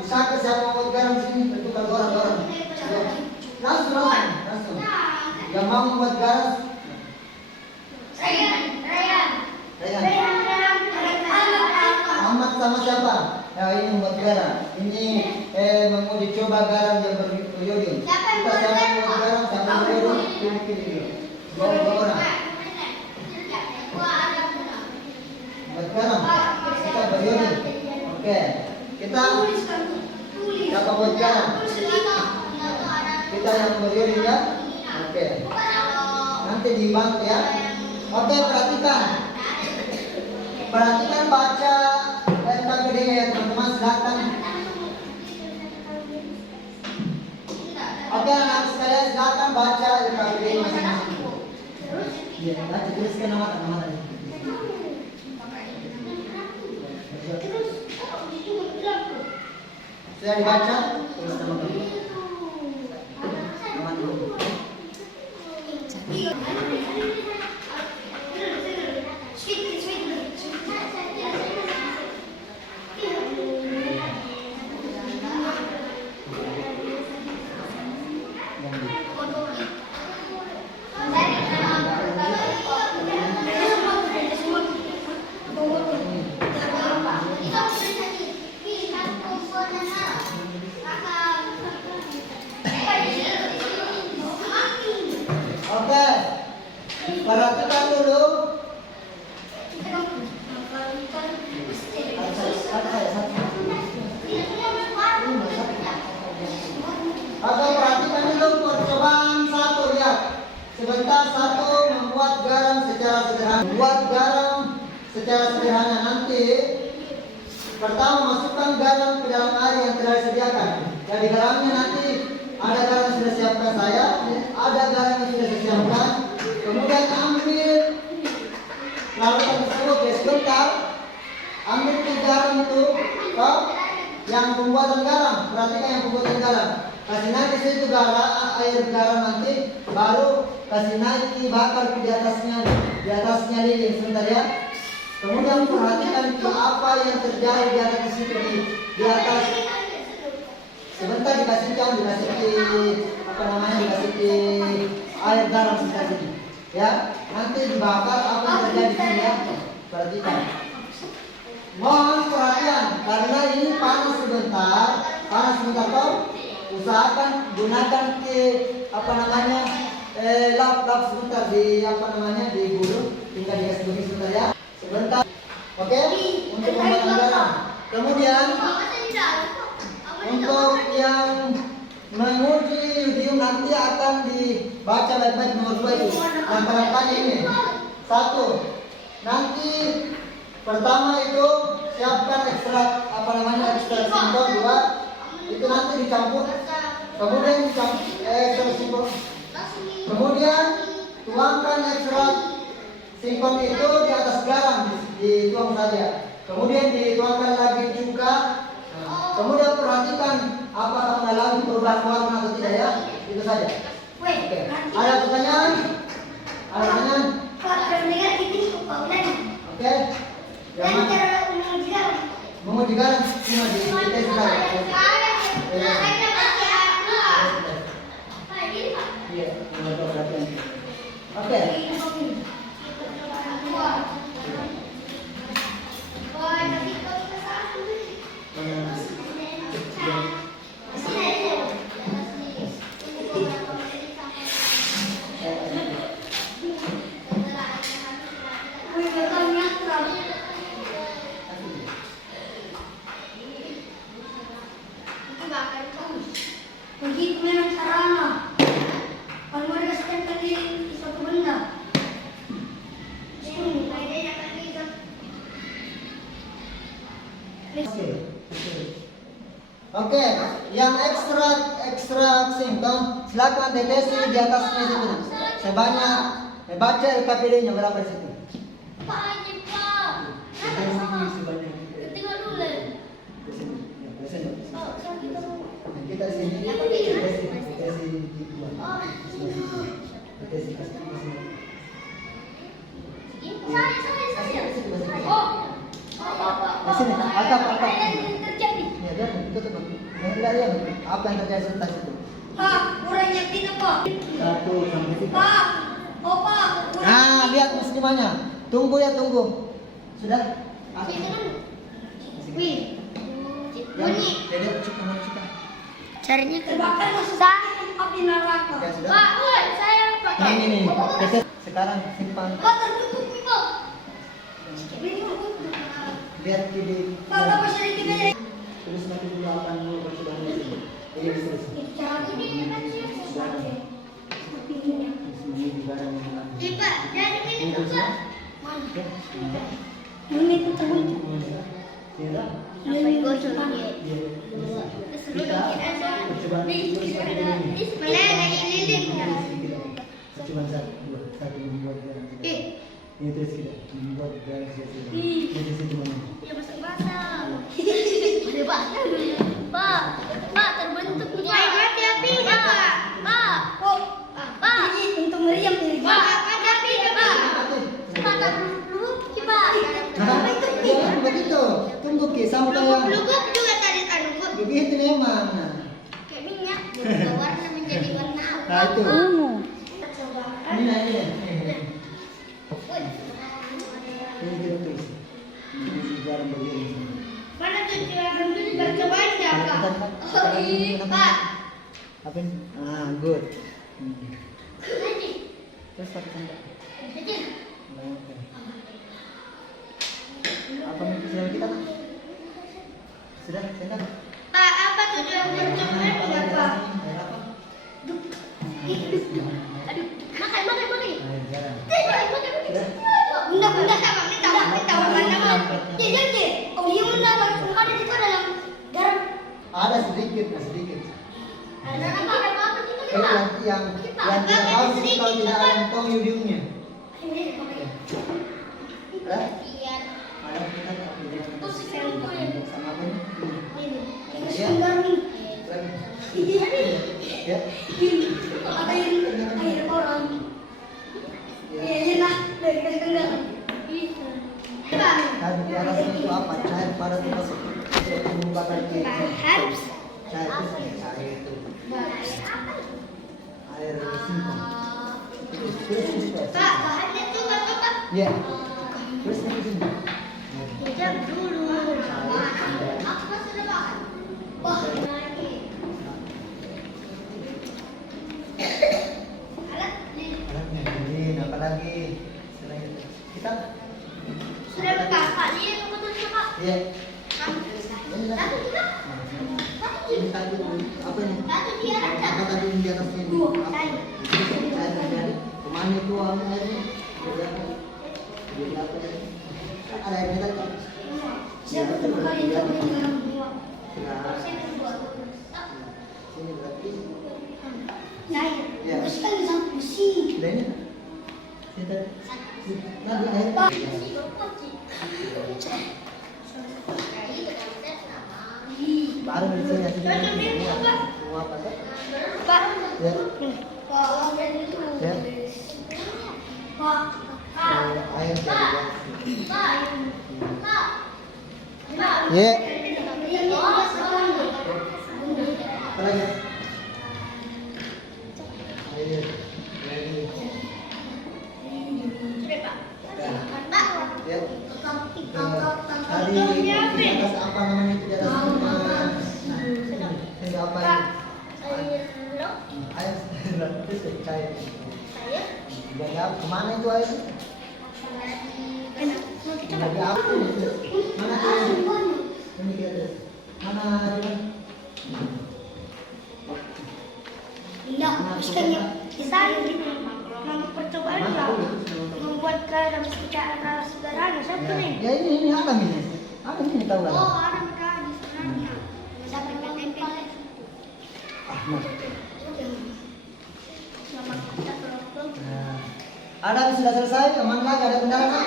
Bisa ke siapa membuat garam sini? Tentukan orang. Langsung. Yang mau membuat garam. Ryan. Ahmad sama siapa? Ya ini membuat garam. Ini menguji coba garam yang beriodium. Kita siapa yang membuat garam, siapa yang beriodium? Pilih. 2 orang. Buat garam. Kita beriodium. Oke. Kita siapa buat garam? Kita yang beriodium ya. Oke. Nanti dibantu ya. Oke, perhatikan baca LKPD-nya ya teman-teman, silakan. Oke, anak sekalian silakan baca LKPD masing-masing. Iya, baca tuliskan nama tadi. Sudah dibaca? Tulis nama tadi. Nama dulu. Oke, perhatikan dulu. Oke, perhatikan dulu percobaan 1, lihat. Sebentar 1 membuat garam secara sederhana. Nanti pertama masukkan garam ke dalam air yang telah disediakan. Jadi garamnya nanti ada garam yang sudah siapkan saya, ada garam yang sudah saya siapkan. Kemudian ambil larutan tersebut ya, sebentar. Ambil tuh garam itu, yang pembuatan garam. Perhatikan yang pembuatan garam. Kasih naik di situ air garam nanti, baru kasih naik bakar di atasnya lilin sebentar ya. Kemudian perhatikan apa yang terjadi di atas situ di atas. Sebentar dikasih air garam sebentar sini. Ya, nanti dibakar apa yang terjadi di sini ya. Perhatikan. Mohon perhatian karena ini panas sebentar toh. Usahakan gunakan lap sebentar di gulung, tinggal dikasih begini sebentar ya. Sebentar. Oke? Untuk pembuatan garam. Kemudian untuk yang menguji yodium nanti akan dibaca baik-baik nomor 2 itu. Yang barangkali ini 1. Nanti pertama itu siapkan ekstrak simpon 2. Itu nanti dicampur. Kemudian ekstrak simpon. Kemudian 2 Singkong itu di atas garam dituang saja. Kemudian dituangkan lagi cuka. Nah, kemudian perhatikan apakah mengalami perubahan warna atau tidak ya. Itu saja. Weh, Oke. Ada pertanyaan? Ada pertanyaan? Pak, pendengar ini Pak Ulan. Oke. Dan Yang mana? cara menguji garam. Menguji garam cuma di tes saja. Iya, menurut perhatian. Oke. Begitu memang sarana. Kalau mau dikasihkan tadi suatu benda. Oke, yang ekstrak singkong silakan deteksi di atas meja itu. Saya baca LKPD-nya berapa di situ. Pak Haji, Pak. Ketinggal dulu. Kita sini. Di sini, atap. Terjadi. Ya, dia tutup. Tidak lihat apa yang terjadi setelah itu. Pak, kurangnya tidak, Pak. 1 sampai 3. Pak, oh Pak. Nah, lihat muslimahnya. Tunggu. Sudah? Wih, bunyi. Jadi cukup. Carinya terbakar susah. Api neraka. Ya, sudah. Pak, saya pakai. Ini. Sekarang simpan. Pak, tertutup nih, Pak. Lihat di. Pak, apa sih di beda? Terus nanti dulu akan percobaan di sini. Jadi terus. Cara ini kan sih. Ini di barang yang lain. Iya, Pak. Jadi ini Ini tuh, terus. Pak. Oke. Ini tuh teman. Sudah. Ini gosok dia. Iya. Kita percobaan percobaan 1 membuat garam. Ini terus kita membuat garam sesuai. Jadi situ mana? Ya basah-basah. Ada basah dulu. Pak, terbentuk nih. Pak, mati api, Pak. Pak. Ini untuk meriam ini. Pak, mati api, Pak. Pak, dulu, Pak. Nah, jangan begitu. Tunggu Ki sampai yang Lubuk juga tadi lubuk. begitu memang. Kayak minyak berubah warna menjadi warna apa? Nah itu. Kita coba. Ini. Ini kita tulis. Ini garam begini. Mana tuh garam dulu percobaan ya, Pak? Oh, iya, Pak. Apa ini? Good. Nanti. Terus pakai sendok. Jadi, Oke. Apa yang sudah kita? Sudah, sendok. Pak, apa tujuan percobaan ya, Pak? Aduh, makan. Garam. Bunda sama ini tahu mana? Jadi, oh iya bunda langsung ada di dalam garam. Ada sedikit. Ada apa itu Yang tidak tahu sih kalau tidak ada tong ujungnya. Ada kita sama apa ini? Ya. Ada air orang. Iya lah, dari kesenggak. Tadi di atas itu apa? Cair pada itu masuk. Membakar ke Harus. cair itu. Air singkong. Terus. Pak, bahannya juga Pak. Ya. Terus ke sini. Jam dulu. Aku masih ada bahan. Wah, lagi. Alat Alatnya ini apa lagi? Selain itu. Kita sudah kakak lihat betul Pak. iya. Satu juga. Ini tadi apa ini? Satu dia ada. Apa tadi yang di atas ini? Dua, Apa? cair. Cair terjadi. Kemana itu airnya? Jadi apa? Jadi apa ini? Ada airnya tadi. Siapa tuh kali itu yang dua? Nah, Saya dua. sini berarti. Cair. Ya. Terus kan bisa pusing. Sudah ini? Sini tadi. Satu. Nanti ayo. Baru di sini aja. Mau apa tuh? Ya. Ya. Air ya. Apa lagi? Air. Ya. Tadi di atas apa namanya itu di atas ini apa ini? Air terus cair. Ya, kemana itu air? Lagi apa? Mana air? Ini di atas. Mana air? Percobaan membuat garam secara sederhana satu nih. Ya ini Adam ini. Adam ini tahu kan? Oh, ada mereka di sebenarnya. Sampai ke tempel. Ahmad. Sama kita kelompok. Nah, Adam sudah selesai, aman lagi ada kendala.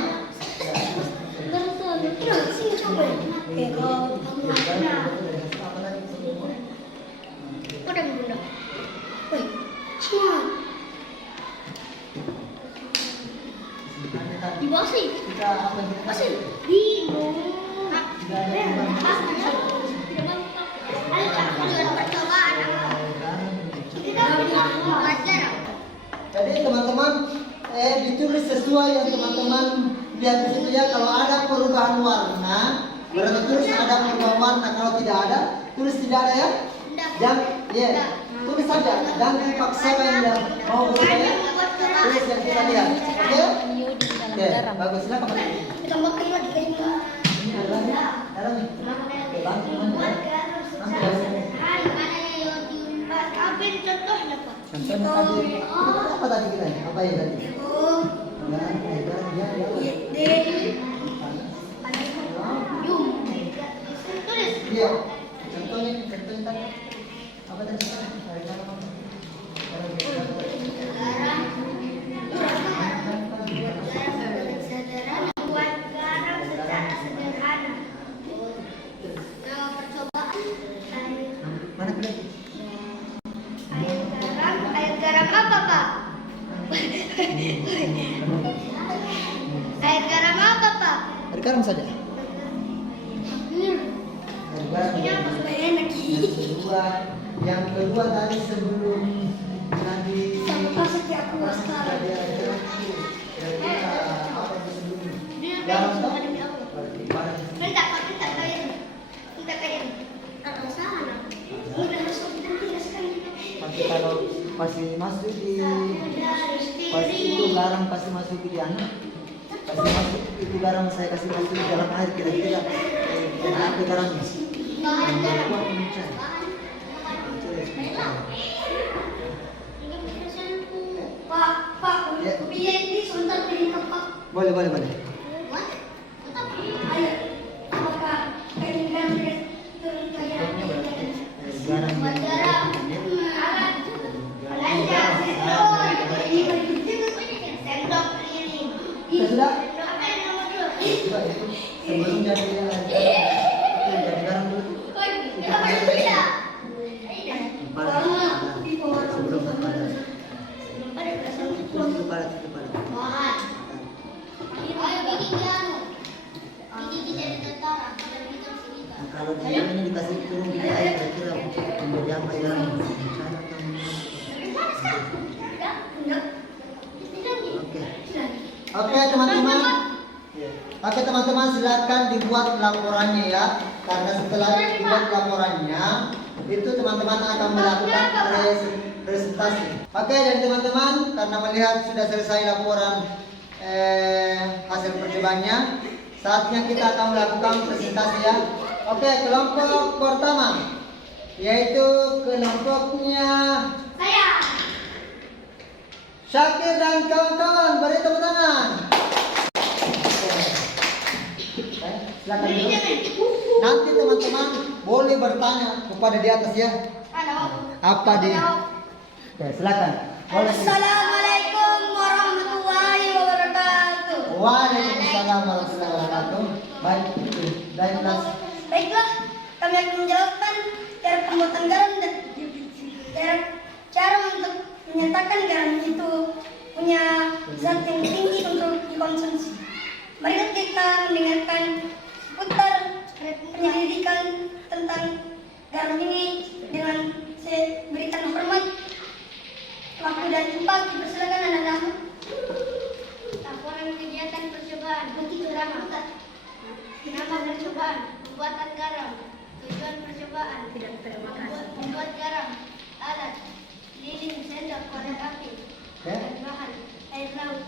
Terus sini coba. Kalau udah bunda. Woi, smart. Di bawah sih. Kita apa kita Masih bingung. Jadi teman-teman ditulis sesuai yang teman-teman lihat di situ ya. Kalau ada perubahan warna, berarti tulis ada perubahan warna. Kalau tidak ada, tulis tidak ada ya. Jangan, ya, tulis saja. Jangan dipaksakan yang mau berubah ya. Tulis yang kita lihat, oke? Oke, bagus. Silakan Pak. Kita mau keluar di kayu. Ini dalam nih. Oke, bantu teman ya. Ambil contohnya Pak. Contohnya tadi, apa tadi kita? Apa ya tadi? Iya. Contohnya tadi. Apa tadi? Buat garam secara sederhana. Kalau percobaan Mana pilih? air garam apa Pak? Air garam apa Pak? Air garam saja. Air garam. Yang kedua tadi sebelum nanti Aku sekarang. apa sebelum garam toh? Minta Pak, minta kain. Minta kain. Kalau salah. Udah masuk nanti sekali. Nanti kalau pasti masuk di pasti itu garam pasti masuk di anak pasti masuk itu garam saya kasih masuk di dalam air kira-kira apa garamnya Pak, kopinya ini sebentar beli ke Pak. boleh Ayo, apakah kain garam turun kayak garam garam? Sendok ini. sudah Apa yang nomor 2? sudah itu sebelum jadi garam dulu sebelum padat itu padat kalau dia ini dikasih turun di air kira-kira menjadi apa ya oke teman-teman oke teman-teman silakan dibuat laporannya ya karena setelah dibuat laporannya itu teman-teman akan melakukan presentasi oke dan teman-teman karena melihat sudah selesai laporan hasil percobaannya saatnya kita akan melakukan presentasi ya oke kelompok pertama yaitu kelompoknya Saya. Syakir dan kawan-kawan beri tepuk tangan. Silakan dulu. Nanti teman-teman boleh bertanya kepada di atas ya. Apa di? Oke, silakan. Boleh. Assalamualaikum warahmatullahi wabarakatuh. Waalaikumsalam warahmatullahi wabarakatuh. Baik, baiklah. Baiklah, kami akan menjelaskan cara pembuatan garam dan cara untuk menyatakan garam itu punya zat yang tinggi untuk dikonsumsi. Mari kita mendengarkan seputar penyelidikan tentang garam ini dengan saya berikan hormat, waktu dan tempat. Dipersilakan anak-anak. Laporan kegiatan percobaan bukti garam. Nama percobaan pembuatan garam. Tujuan percobaan membuat garam. Alat lilin, sendok, korek api, dan bahan air laut.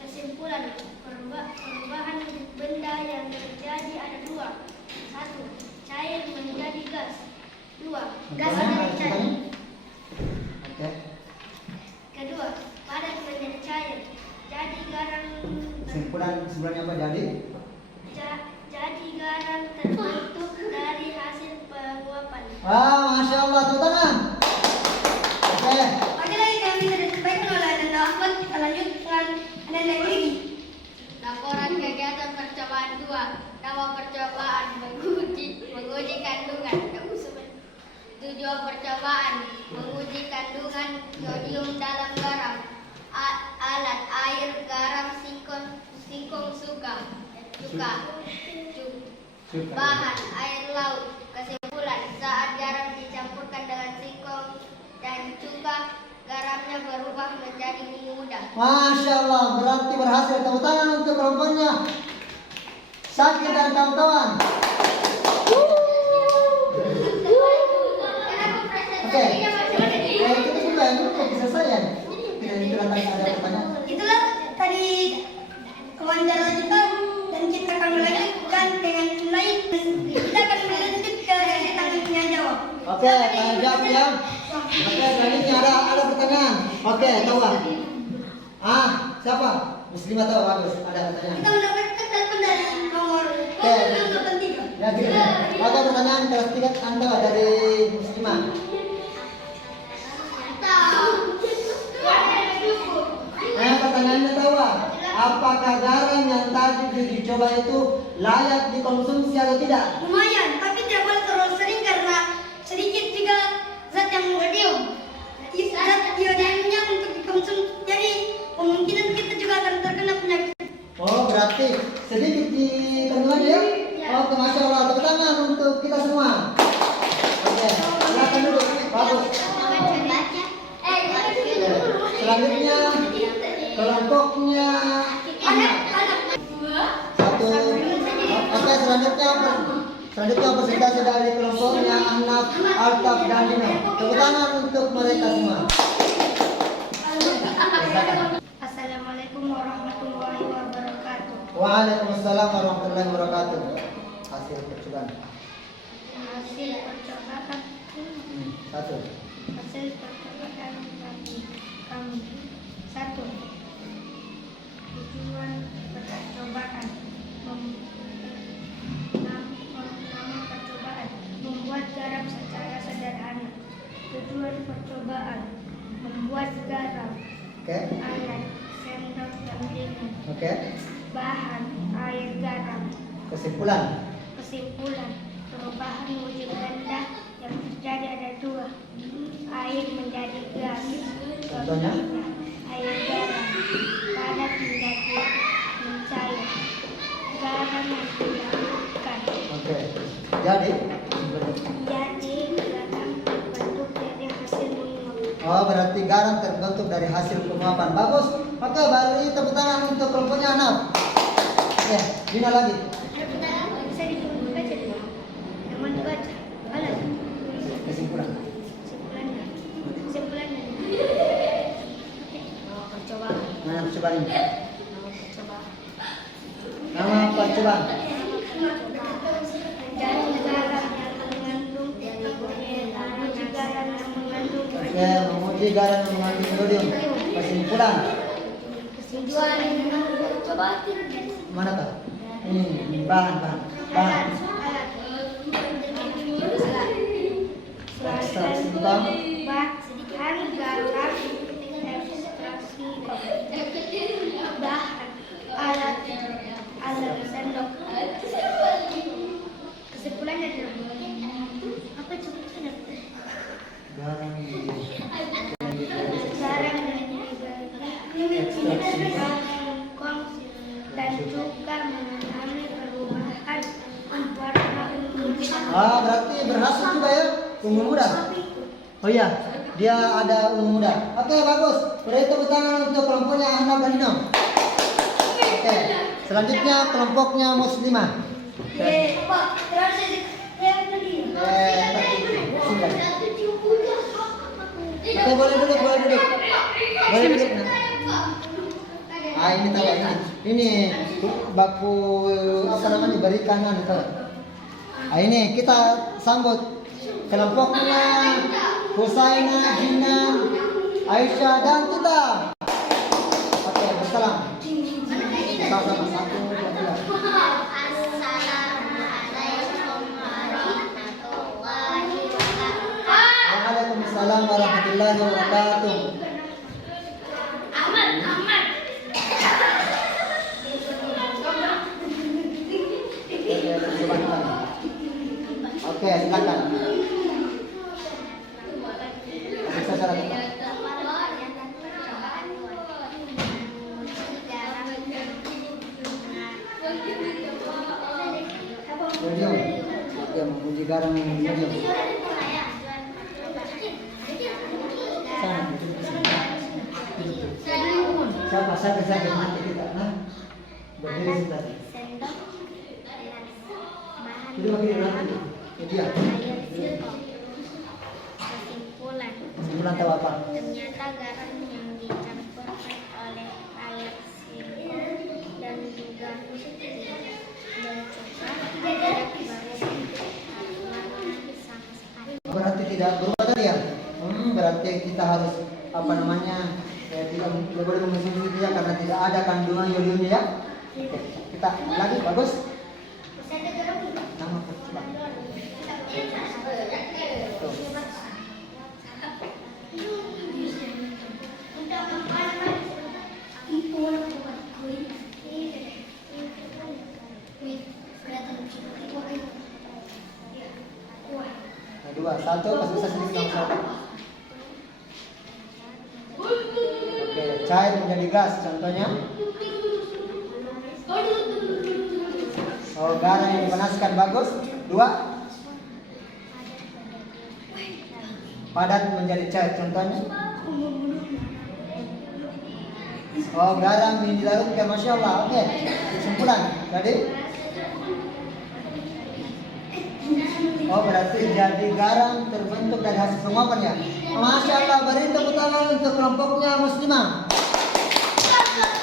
Kesimpulan perubahan benda yang terjadi ada dua. Satu, cair menjadi gas. Dua, gas menjadi cair. Oke. Kedua, padat menjadi cair. Jadi garam Kesimpulannya apa jadi? jadi garam terbentuk dari hasil penguapan. Wah, masya Allah, tepuk tangan. Oke. Oke, lagi kami sudah disampaikan oleh Ananda Ahmad. Kita lanjut dengan Ananda Yuri. Laporan kegiatan percobaan 2. Nama percobaan menguji kandungan. Tujuan percobaan menguji kandungan yodium dalam garam. Alat air garam singkong cuka. Bahan air laut. Kesimpulan, saat garam dicampurkan dengan singkong dan cuka, garamnya berubah menjadi ungu muda. Masya Allah, berarti berhasil. Tepuk tangan untuk kelompoknya. Sakit dan kawan-kawan. Oke. Kita juga yang dulu bisa saya. Tidak ada pertanyaan. Itulah tadi wawancara kita, dan kita akan melanjutkan dengan lain. Kita akan melanjut ke sesi tanya jawab. Oke, tanya jawab ya. Oke, selanjutnya ada pertanyaan. Oke, tahu. Siapa? Muslimah tahu, bagus. Ada pertanyaan. Kita mendapatkan telepon dari nomor Oke. 083. Ya, gitu. Ada pertanyaan kelas 3 Anda dari Muslimah. Pertanyaannya tahu, apakah garam yang tadi dicoba itu layak dikonsumsi atau tidak? Lumayan, tapi tidak boleh terlalu sering karena sedikit juga zat yang iodium. Zat iodiumnya untuk dikonsumsi, jadi kemungkinan kita juga akan terkena penyakit. Oh, berarti sedikit di kandungannya ya? Ya. Oke, masya Allah. Tepuk tangan untuk kita semua. Oke, silakan dulu. Bagus. Selanjutnya kelompoknya anak. Satu. Oke, selanjutnya presentasi dari kelompoknya anak Altaf dan Dino. Tepuk tangan untuk mereka semua. Assalamualaikum warahmatullahi wabarakatuh. Waalaikumsalam warahmatullahi wabarakatuh. Hasil percobaan. Hasil percobaan. Satu. Hasil percobaan kami. Satu. Tujuan percobaan. Nama percobaan membuat garam secara sederhana. Tujuan percobaan membuat garam. Oke. Alat sendok dan lilin. Oke. Bahan air garam. Kesimpulan. Perubahan wujud benda yang terjadi ada dua. Air menjadi gas. Contohnya? Air garam padat menjadi mencair. Garam yang dilakukan. Oke. Jadi Garam terbentuk dari hasil menguap. oh, berarti garam terbentuk dari hasil penguapan. Bagus. Oke, beri tepuk tangan untuk kelompoknya anak. Oke, Dina lagi. Ada pertanyaan bisa dibaca dulu. Yang mana dibaca? Alat. Kesimpulan. Kesimpulannya. Percobaan. Mana percobaan ini? Percobaan. Nama percobaan. Menjadi garam yang mengandung Oke, menguji garam yang mengandung iodium. Kesimpulan. Tujuan percobaan. Mana Pak? Ini bahan. Ekstraksi garam. Bahan ungu muda. Oh iya, dia ada ungu muda. Oke, bagus. Beri tepuk tangan untuk kelompoknya Ahmad dan Nino. Oke, selanjutnya kelompoknya Muslimah. Pak, terus saya lagi. Oke, boleh duduk. Boleh duduk. Nah, ini tahu ini. Ini baku apa namanya? Berikan tahu. Nah, ini kita sambut kelompoknya Husaina, Jinan, Aisyah dan Tita. Oke, bersalam. Sama-sama 1, 2, 3. Waalaikumsalam warahmatullahi wabarakatuh. Oke, silakan. Bisa cara kita. Medium. Oke, menguji garam medium. Sana. Siapa saja nanti kita berdiri sebentar. Jadi bagi nanti. Dia. Kesimpulan tahu apa? Ternyata garam yang dicampur oleh air sirup dan juga dan coklat tidak berwarna sama sekali. Berarti tidak berubah tadi ya? Berarti kita harus apa namanya? Tidak boleh mengonsumsi dia karena tidak ada kandungan yodiumnya ya. Oke, kita lagi bagus. Nama coba. Nah, 2, 1 pas bisa sedikit nomor 1. Oke, cair menjadi gas contohnya. Oh, garam yang dipanaskan bagus. 2. Padat menjadi cair contohnya. Oh, garam yang dilarutkan, masya Allah. Oke, kesimpulan jadi. Oh, berarti jadi garam terbentuk dari hasil penguapan ya. Masya Allah, beri tepuk tangan untuk kelompoknya Muslimah.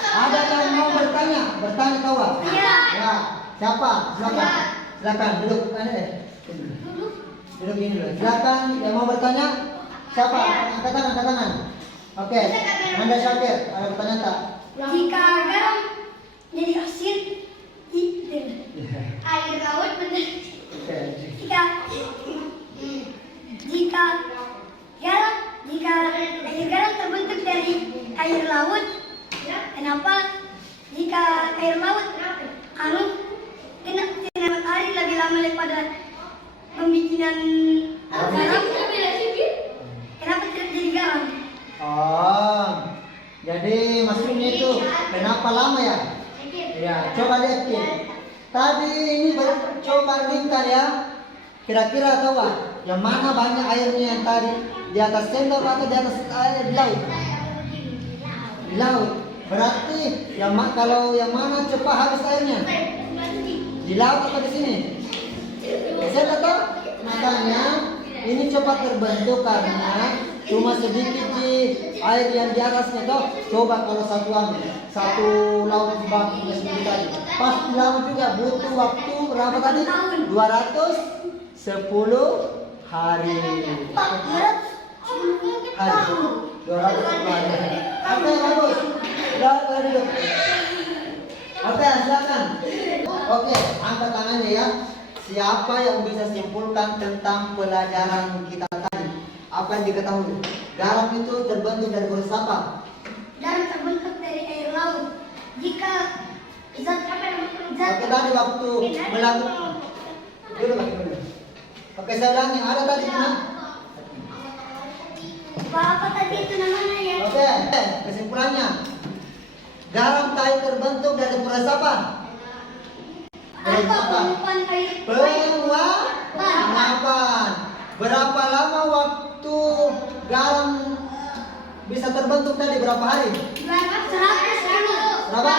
Ada yang mau bertanya tahu? Iya. Ya, siapa? Silakan duduk. Duduk ini dulu. Silakan yang mau bertanya. Siapa? Angkat tangan. Oke. Anda Syakir, ada pertanyaan tak? Jika garam jadi asin, air laut menjadi jika air garam terbentuk dari air laut, kenapa jika air laut kena matahari lebih lama daripada pembikinan garam? Kenapa tidak jadi garam? Oh, jadi maksudnya itu kenapa lama ya? Ya, coba lihat ya. Tadi ini coba lihat ya. Kira-kira tahu nggak? Yang mana banyak airnya yang tadi di atas sendok atau di atas air di laut? Di laut. Berarti kalau yang mana cepat habis airnya? Di laut atau di sini? Saya tahu. Makanya ini cepat terbentuk karena cuma sedikit air yang di atasnya toh. Coba kalau satu laut bangku seperti tadi. Pasti lama juga, butuh waktu berapa tadi? 210 hari. 210 hari. Oke, bagus. Sudah duduk. Oke, silakan. Oke, angkat tangannya ya. Siapa yang bisa simpulkan tentang pelajaran kita tadi? Apa yang diketahui? Garam itu terbentuk dari proses apa? Garam terbentuk dari air laut. Jika zat Oke, tadi waktu melakukan dulu. Oke, saya ulangi. Ada tadi mana? apa tadi itu namanya ya? Oke, kesimpulannya. Garam tadi terbentuk dari proses apa? Apa penguapan air? Penguapan. Berapa lama waktu garam bisa terbentuk tadi? Berapa hari? Berapa?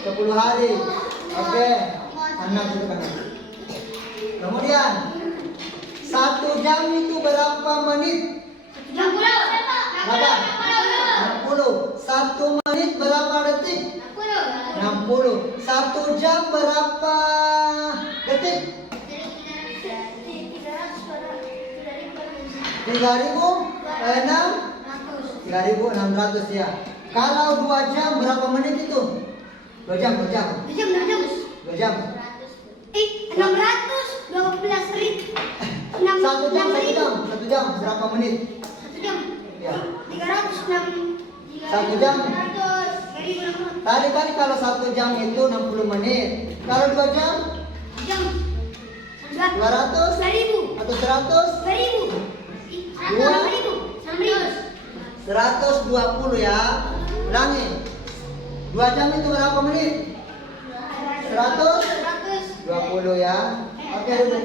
210 hari. Oke. Anak itu kan. Kemudian 1 jam itu berapa menit? Berapa? 60. 1 menit berapa detik? 60. 1 jam berapa detik? 3.600 ya. Kalau 2 jam berapa menit itu? 2 jam. 2 jam. 612 ribu. 1 jam berapa menit? 1 jam. Ya. 306. 1 jam. Tadi kan kalau 1 jam itu 60 menit. Kalau 2 jam? 200 ribu. atau 100? 120 ya. Ulangi. 2 jam itu berapa menit? 120 ya. Oke, duduk.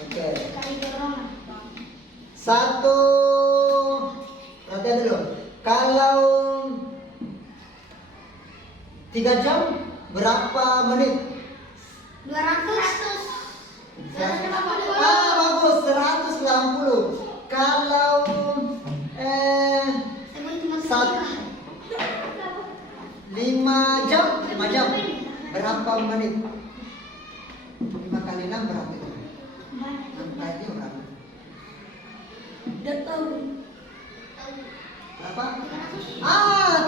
Oke. Satu. Perhatian dulu. Kalau 3 jam berapa menit? 200. Bagus, 180. Kalau 5 jam berapa menit? 5 kali 6 berapa itu? Angkanya berapa? Berapa?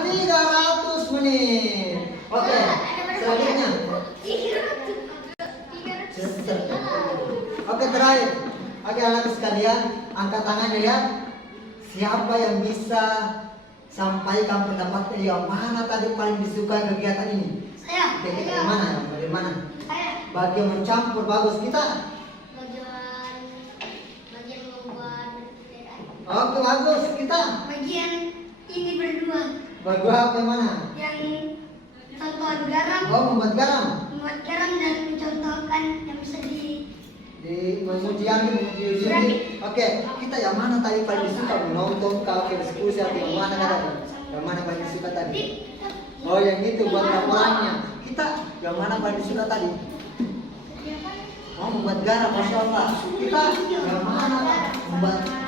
300 menit. Oke, selanjutnya. Oke, terakhir. Oke, anak sekalian, angkat tangannya ya. Siapa yang bisa sampaikan pendapatnya yang mana tadi paling disukai kegiatan ini? Saya. Oke, kita mana? Bagaimana? Saya. Bagian mencampur bagus kita. Bagian membuat Oke, bagus kita. bagian ini berdua Bagus apa yang mana? yang contohan garam, Oh, membuat garam. dan mencontohkan yang bisa Di menguji ini. Oke, kita yang mana tadi paling disuka? Menonton kau ke diskusi atau yang mana tadi? Yang mana paling disuka tadi? Oh, yang itu buat laporannya. Kita yang mana paling disuka tadi? Oh, membuat garam, masya Allah. Kita yang mana membuat garam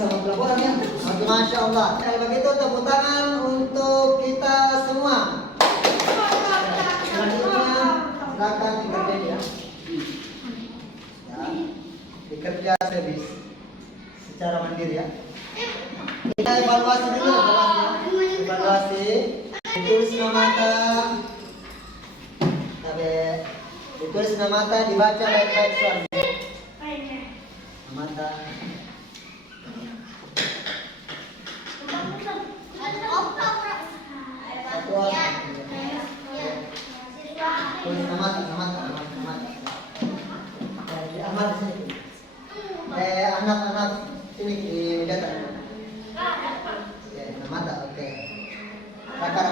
sama laporan ya? Oke, masya Allah. Kalau begitu tepuk tangan untuk kita semua. Selanjutnya silakan dikerjain ya. Bekerja service secara mandiri ya. Kita evaluasi dulu, evaluasi. Ditulis nama ditulis nama dibaca baik-baik soalnya. Mata. Satu orang. Tulis nama. Amat di sini. Anak-anak sini di meja tadi. Oke, nama oke. Raka.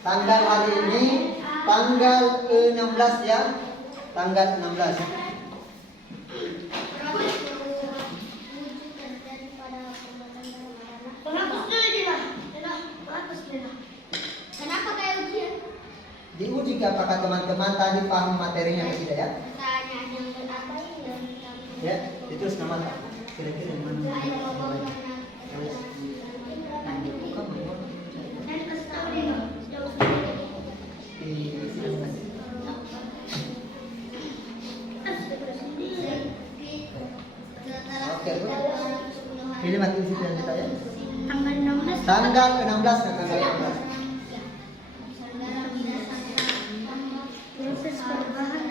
Tanggal hari ini tanggal 16 ya. Tanggal 16. Kenapa kayak ujian? Diuji apakah teman-teman tadi paham materinya atau tidak ya? Tanya yang kenapa ini Ya, ditulis nama kira-kira yang mana? Oke, pilih mati di situ yang kita ya. Tanggal 16. Tanggal 16 ke tanggal 16. Proses perubahan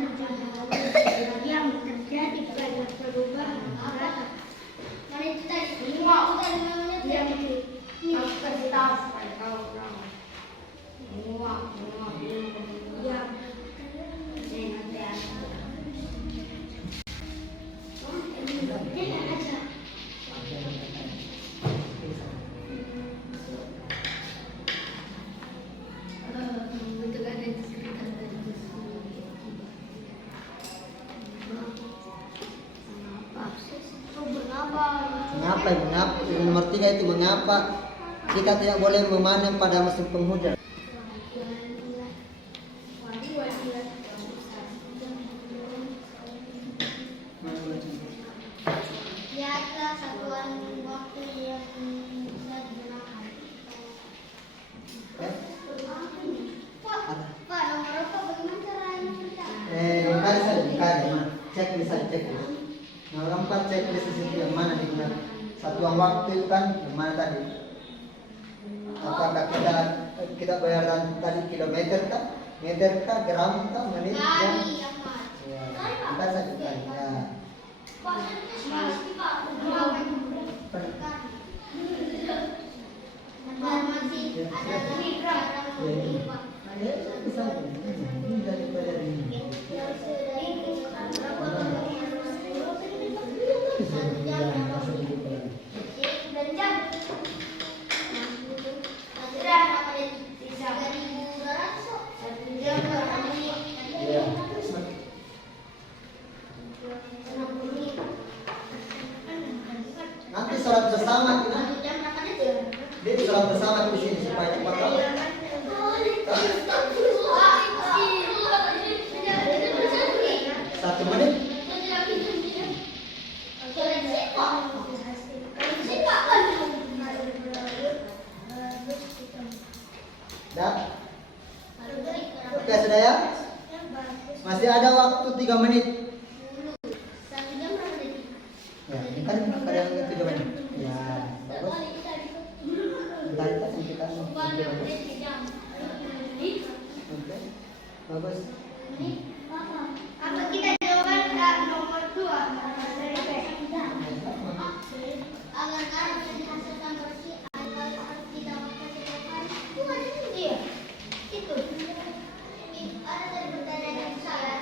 yang terjadi pada perubahan mana itu tadi? Yang nomor 3 itu mengapa kita tidak boleh memanen pada musim penghujan. Ya, adalah satuan waktu yang bisa digunakan. Pak, nomor apa? Bagaimana caranya kerja? Dikali cek bisa cek. Nomor 4 cek di sisi yang mana digunakan. Satuan waktu itu kan yang mana tadi? Apakah kita bayar tadi kilometer kah, meter kah, gram kah, menit jam? Kali, ya, Pak. Ya, kita satu kali. Ya. Pak, masih, Pak. Masih ada lagi cara mengukur, Pak. Ya, bisa. Ini dari bayar ini. Ya. Nanti sholat bersama kita. Dia sholat bersama di sini supaya cepat tahu. 1 menit. Dah. Oke sudah ya. Masih ada waktu 3 menit. Ya, ini kan ada yang 3 menit. Ya, bagus. Bentar kita Oke, bagus. Apa kita jawaban nomor 2? Agar garam yang dihasilkan bersih agar harus didapatkan setiap hari. Iya, itu. Ada dari pertanyaan saya.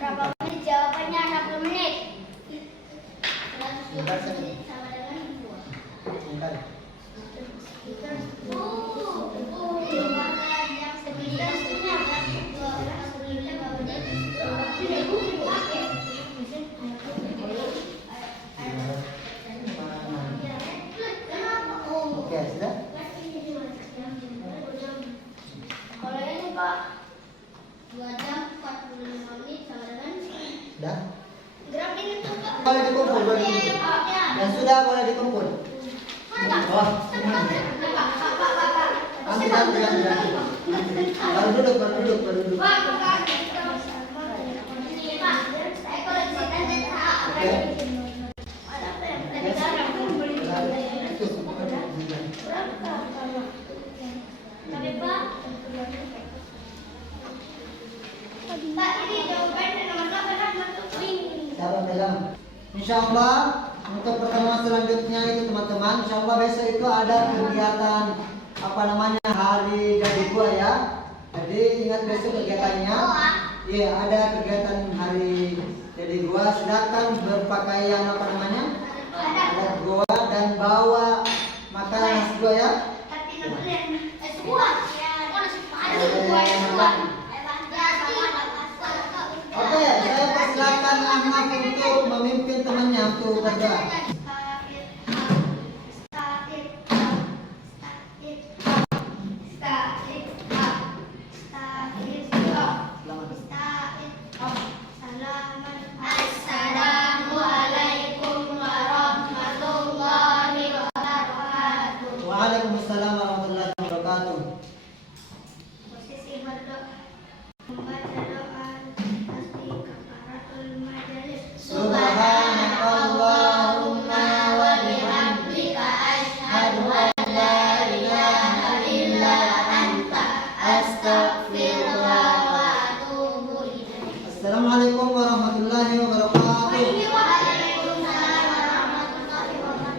Berapa menit jawabannya? 60 menit. 100 menit sama dengan 2. Bentar. Yang sebelumnya Oke, sudah? kalau ini Pak 2 jam 45 menit sama dengan Dah? gram ini tuh Pak. Boleh dikumpul, boleh dikumpul. Yang sudah boleh dikumpul. Oh, nanti. Baru duduk. Siapa bilang? Insyaallah untuk pertemuan selanjutnya itu teman-teman, insyaallah besok itu ada kegiatan hari jadi gua ya. Jadi ingat besok kegiatannya. Iya, ada kegiatan hari jadi gua. Silakan berpakaian ada gua dan bawa makanan khas gua ya. Oke, saya persilakan Ahmad untuk memimpin temannya untuk berdoa.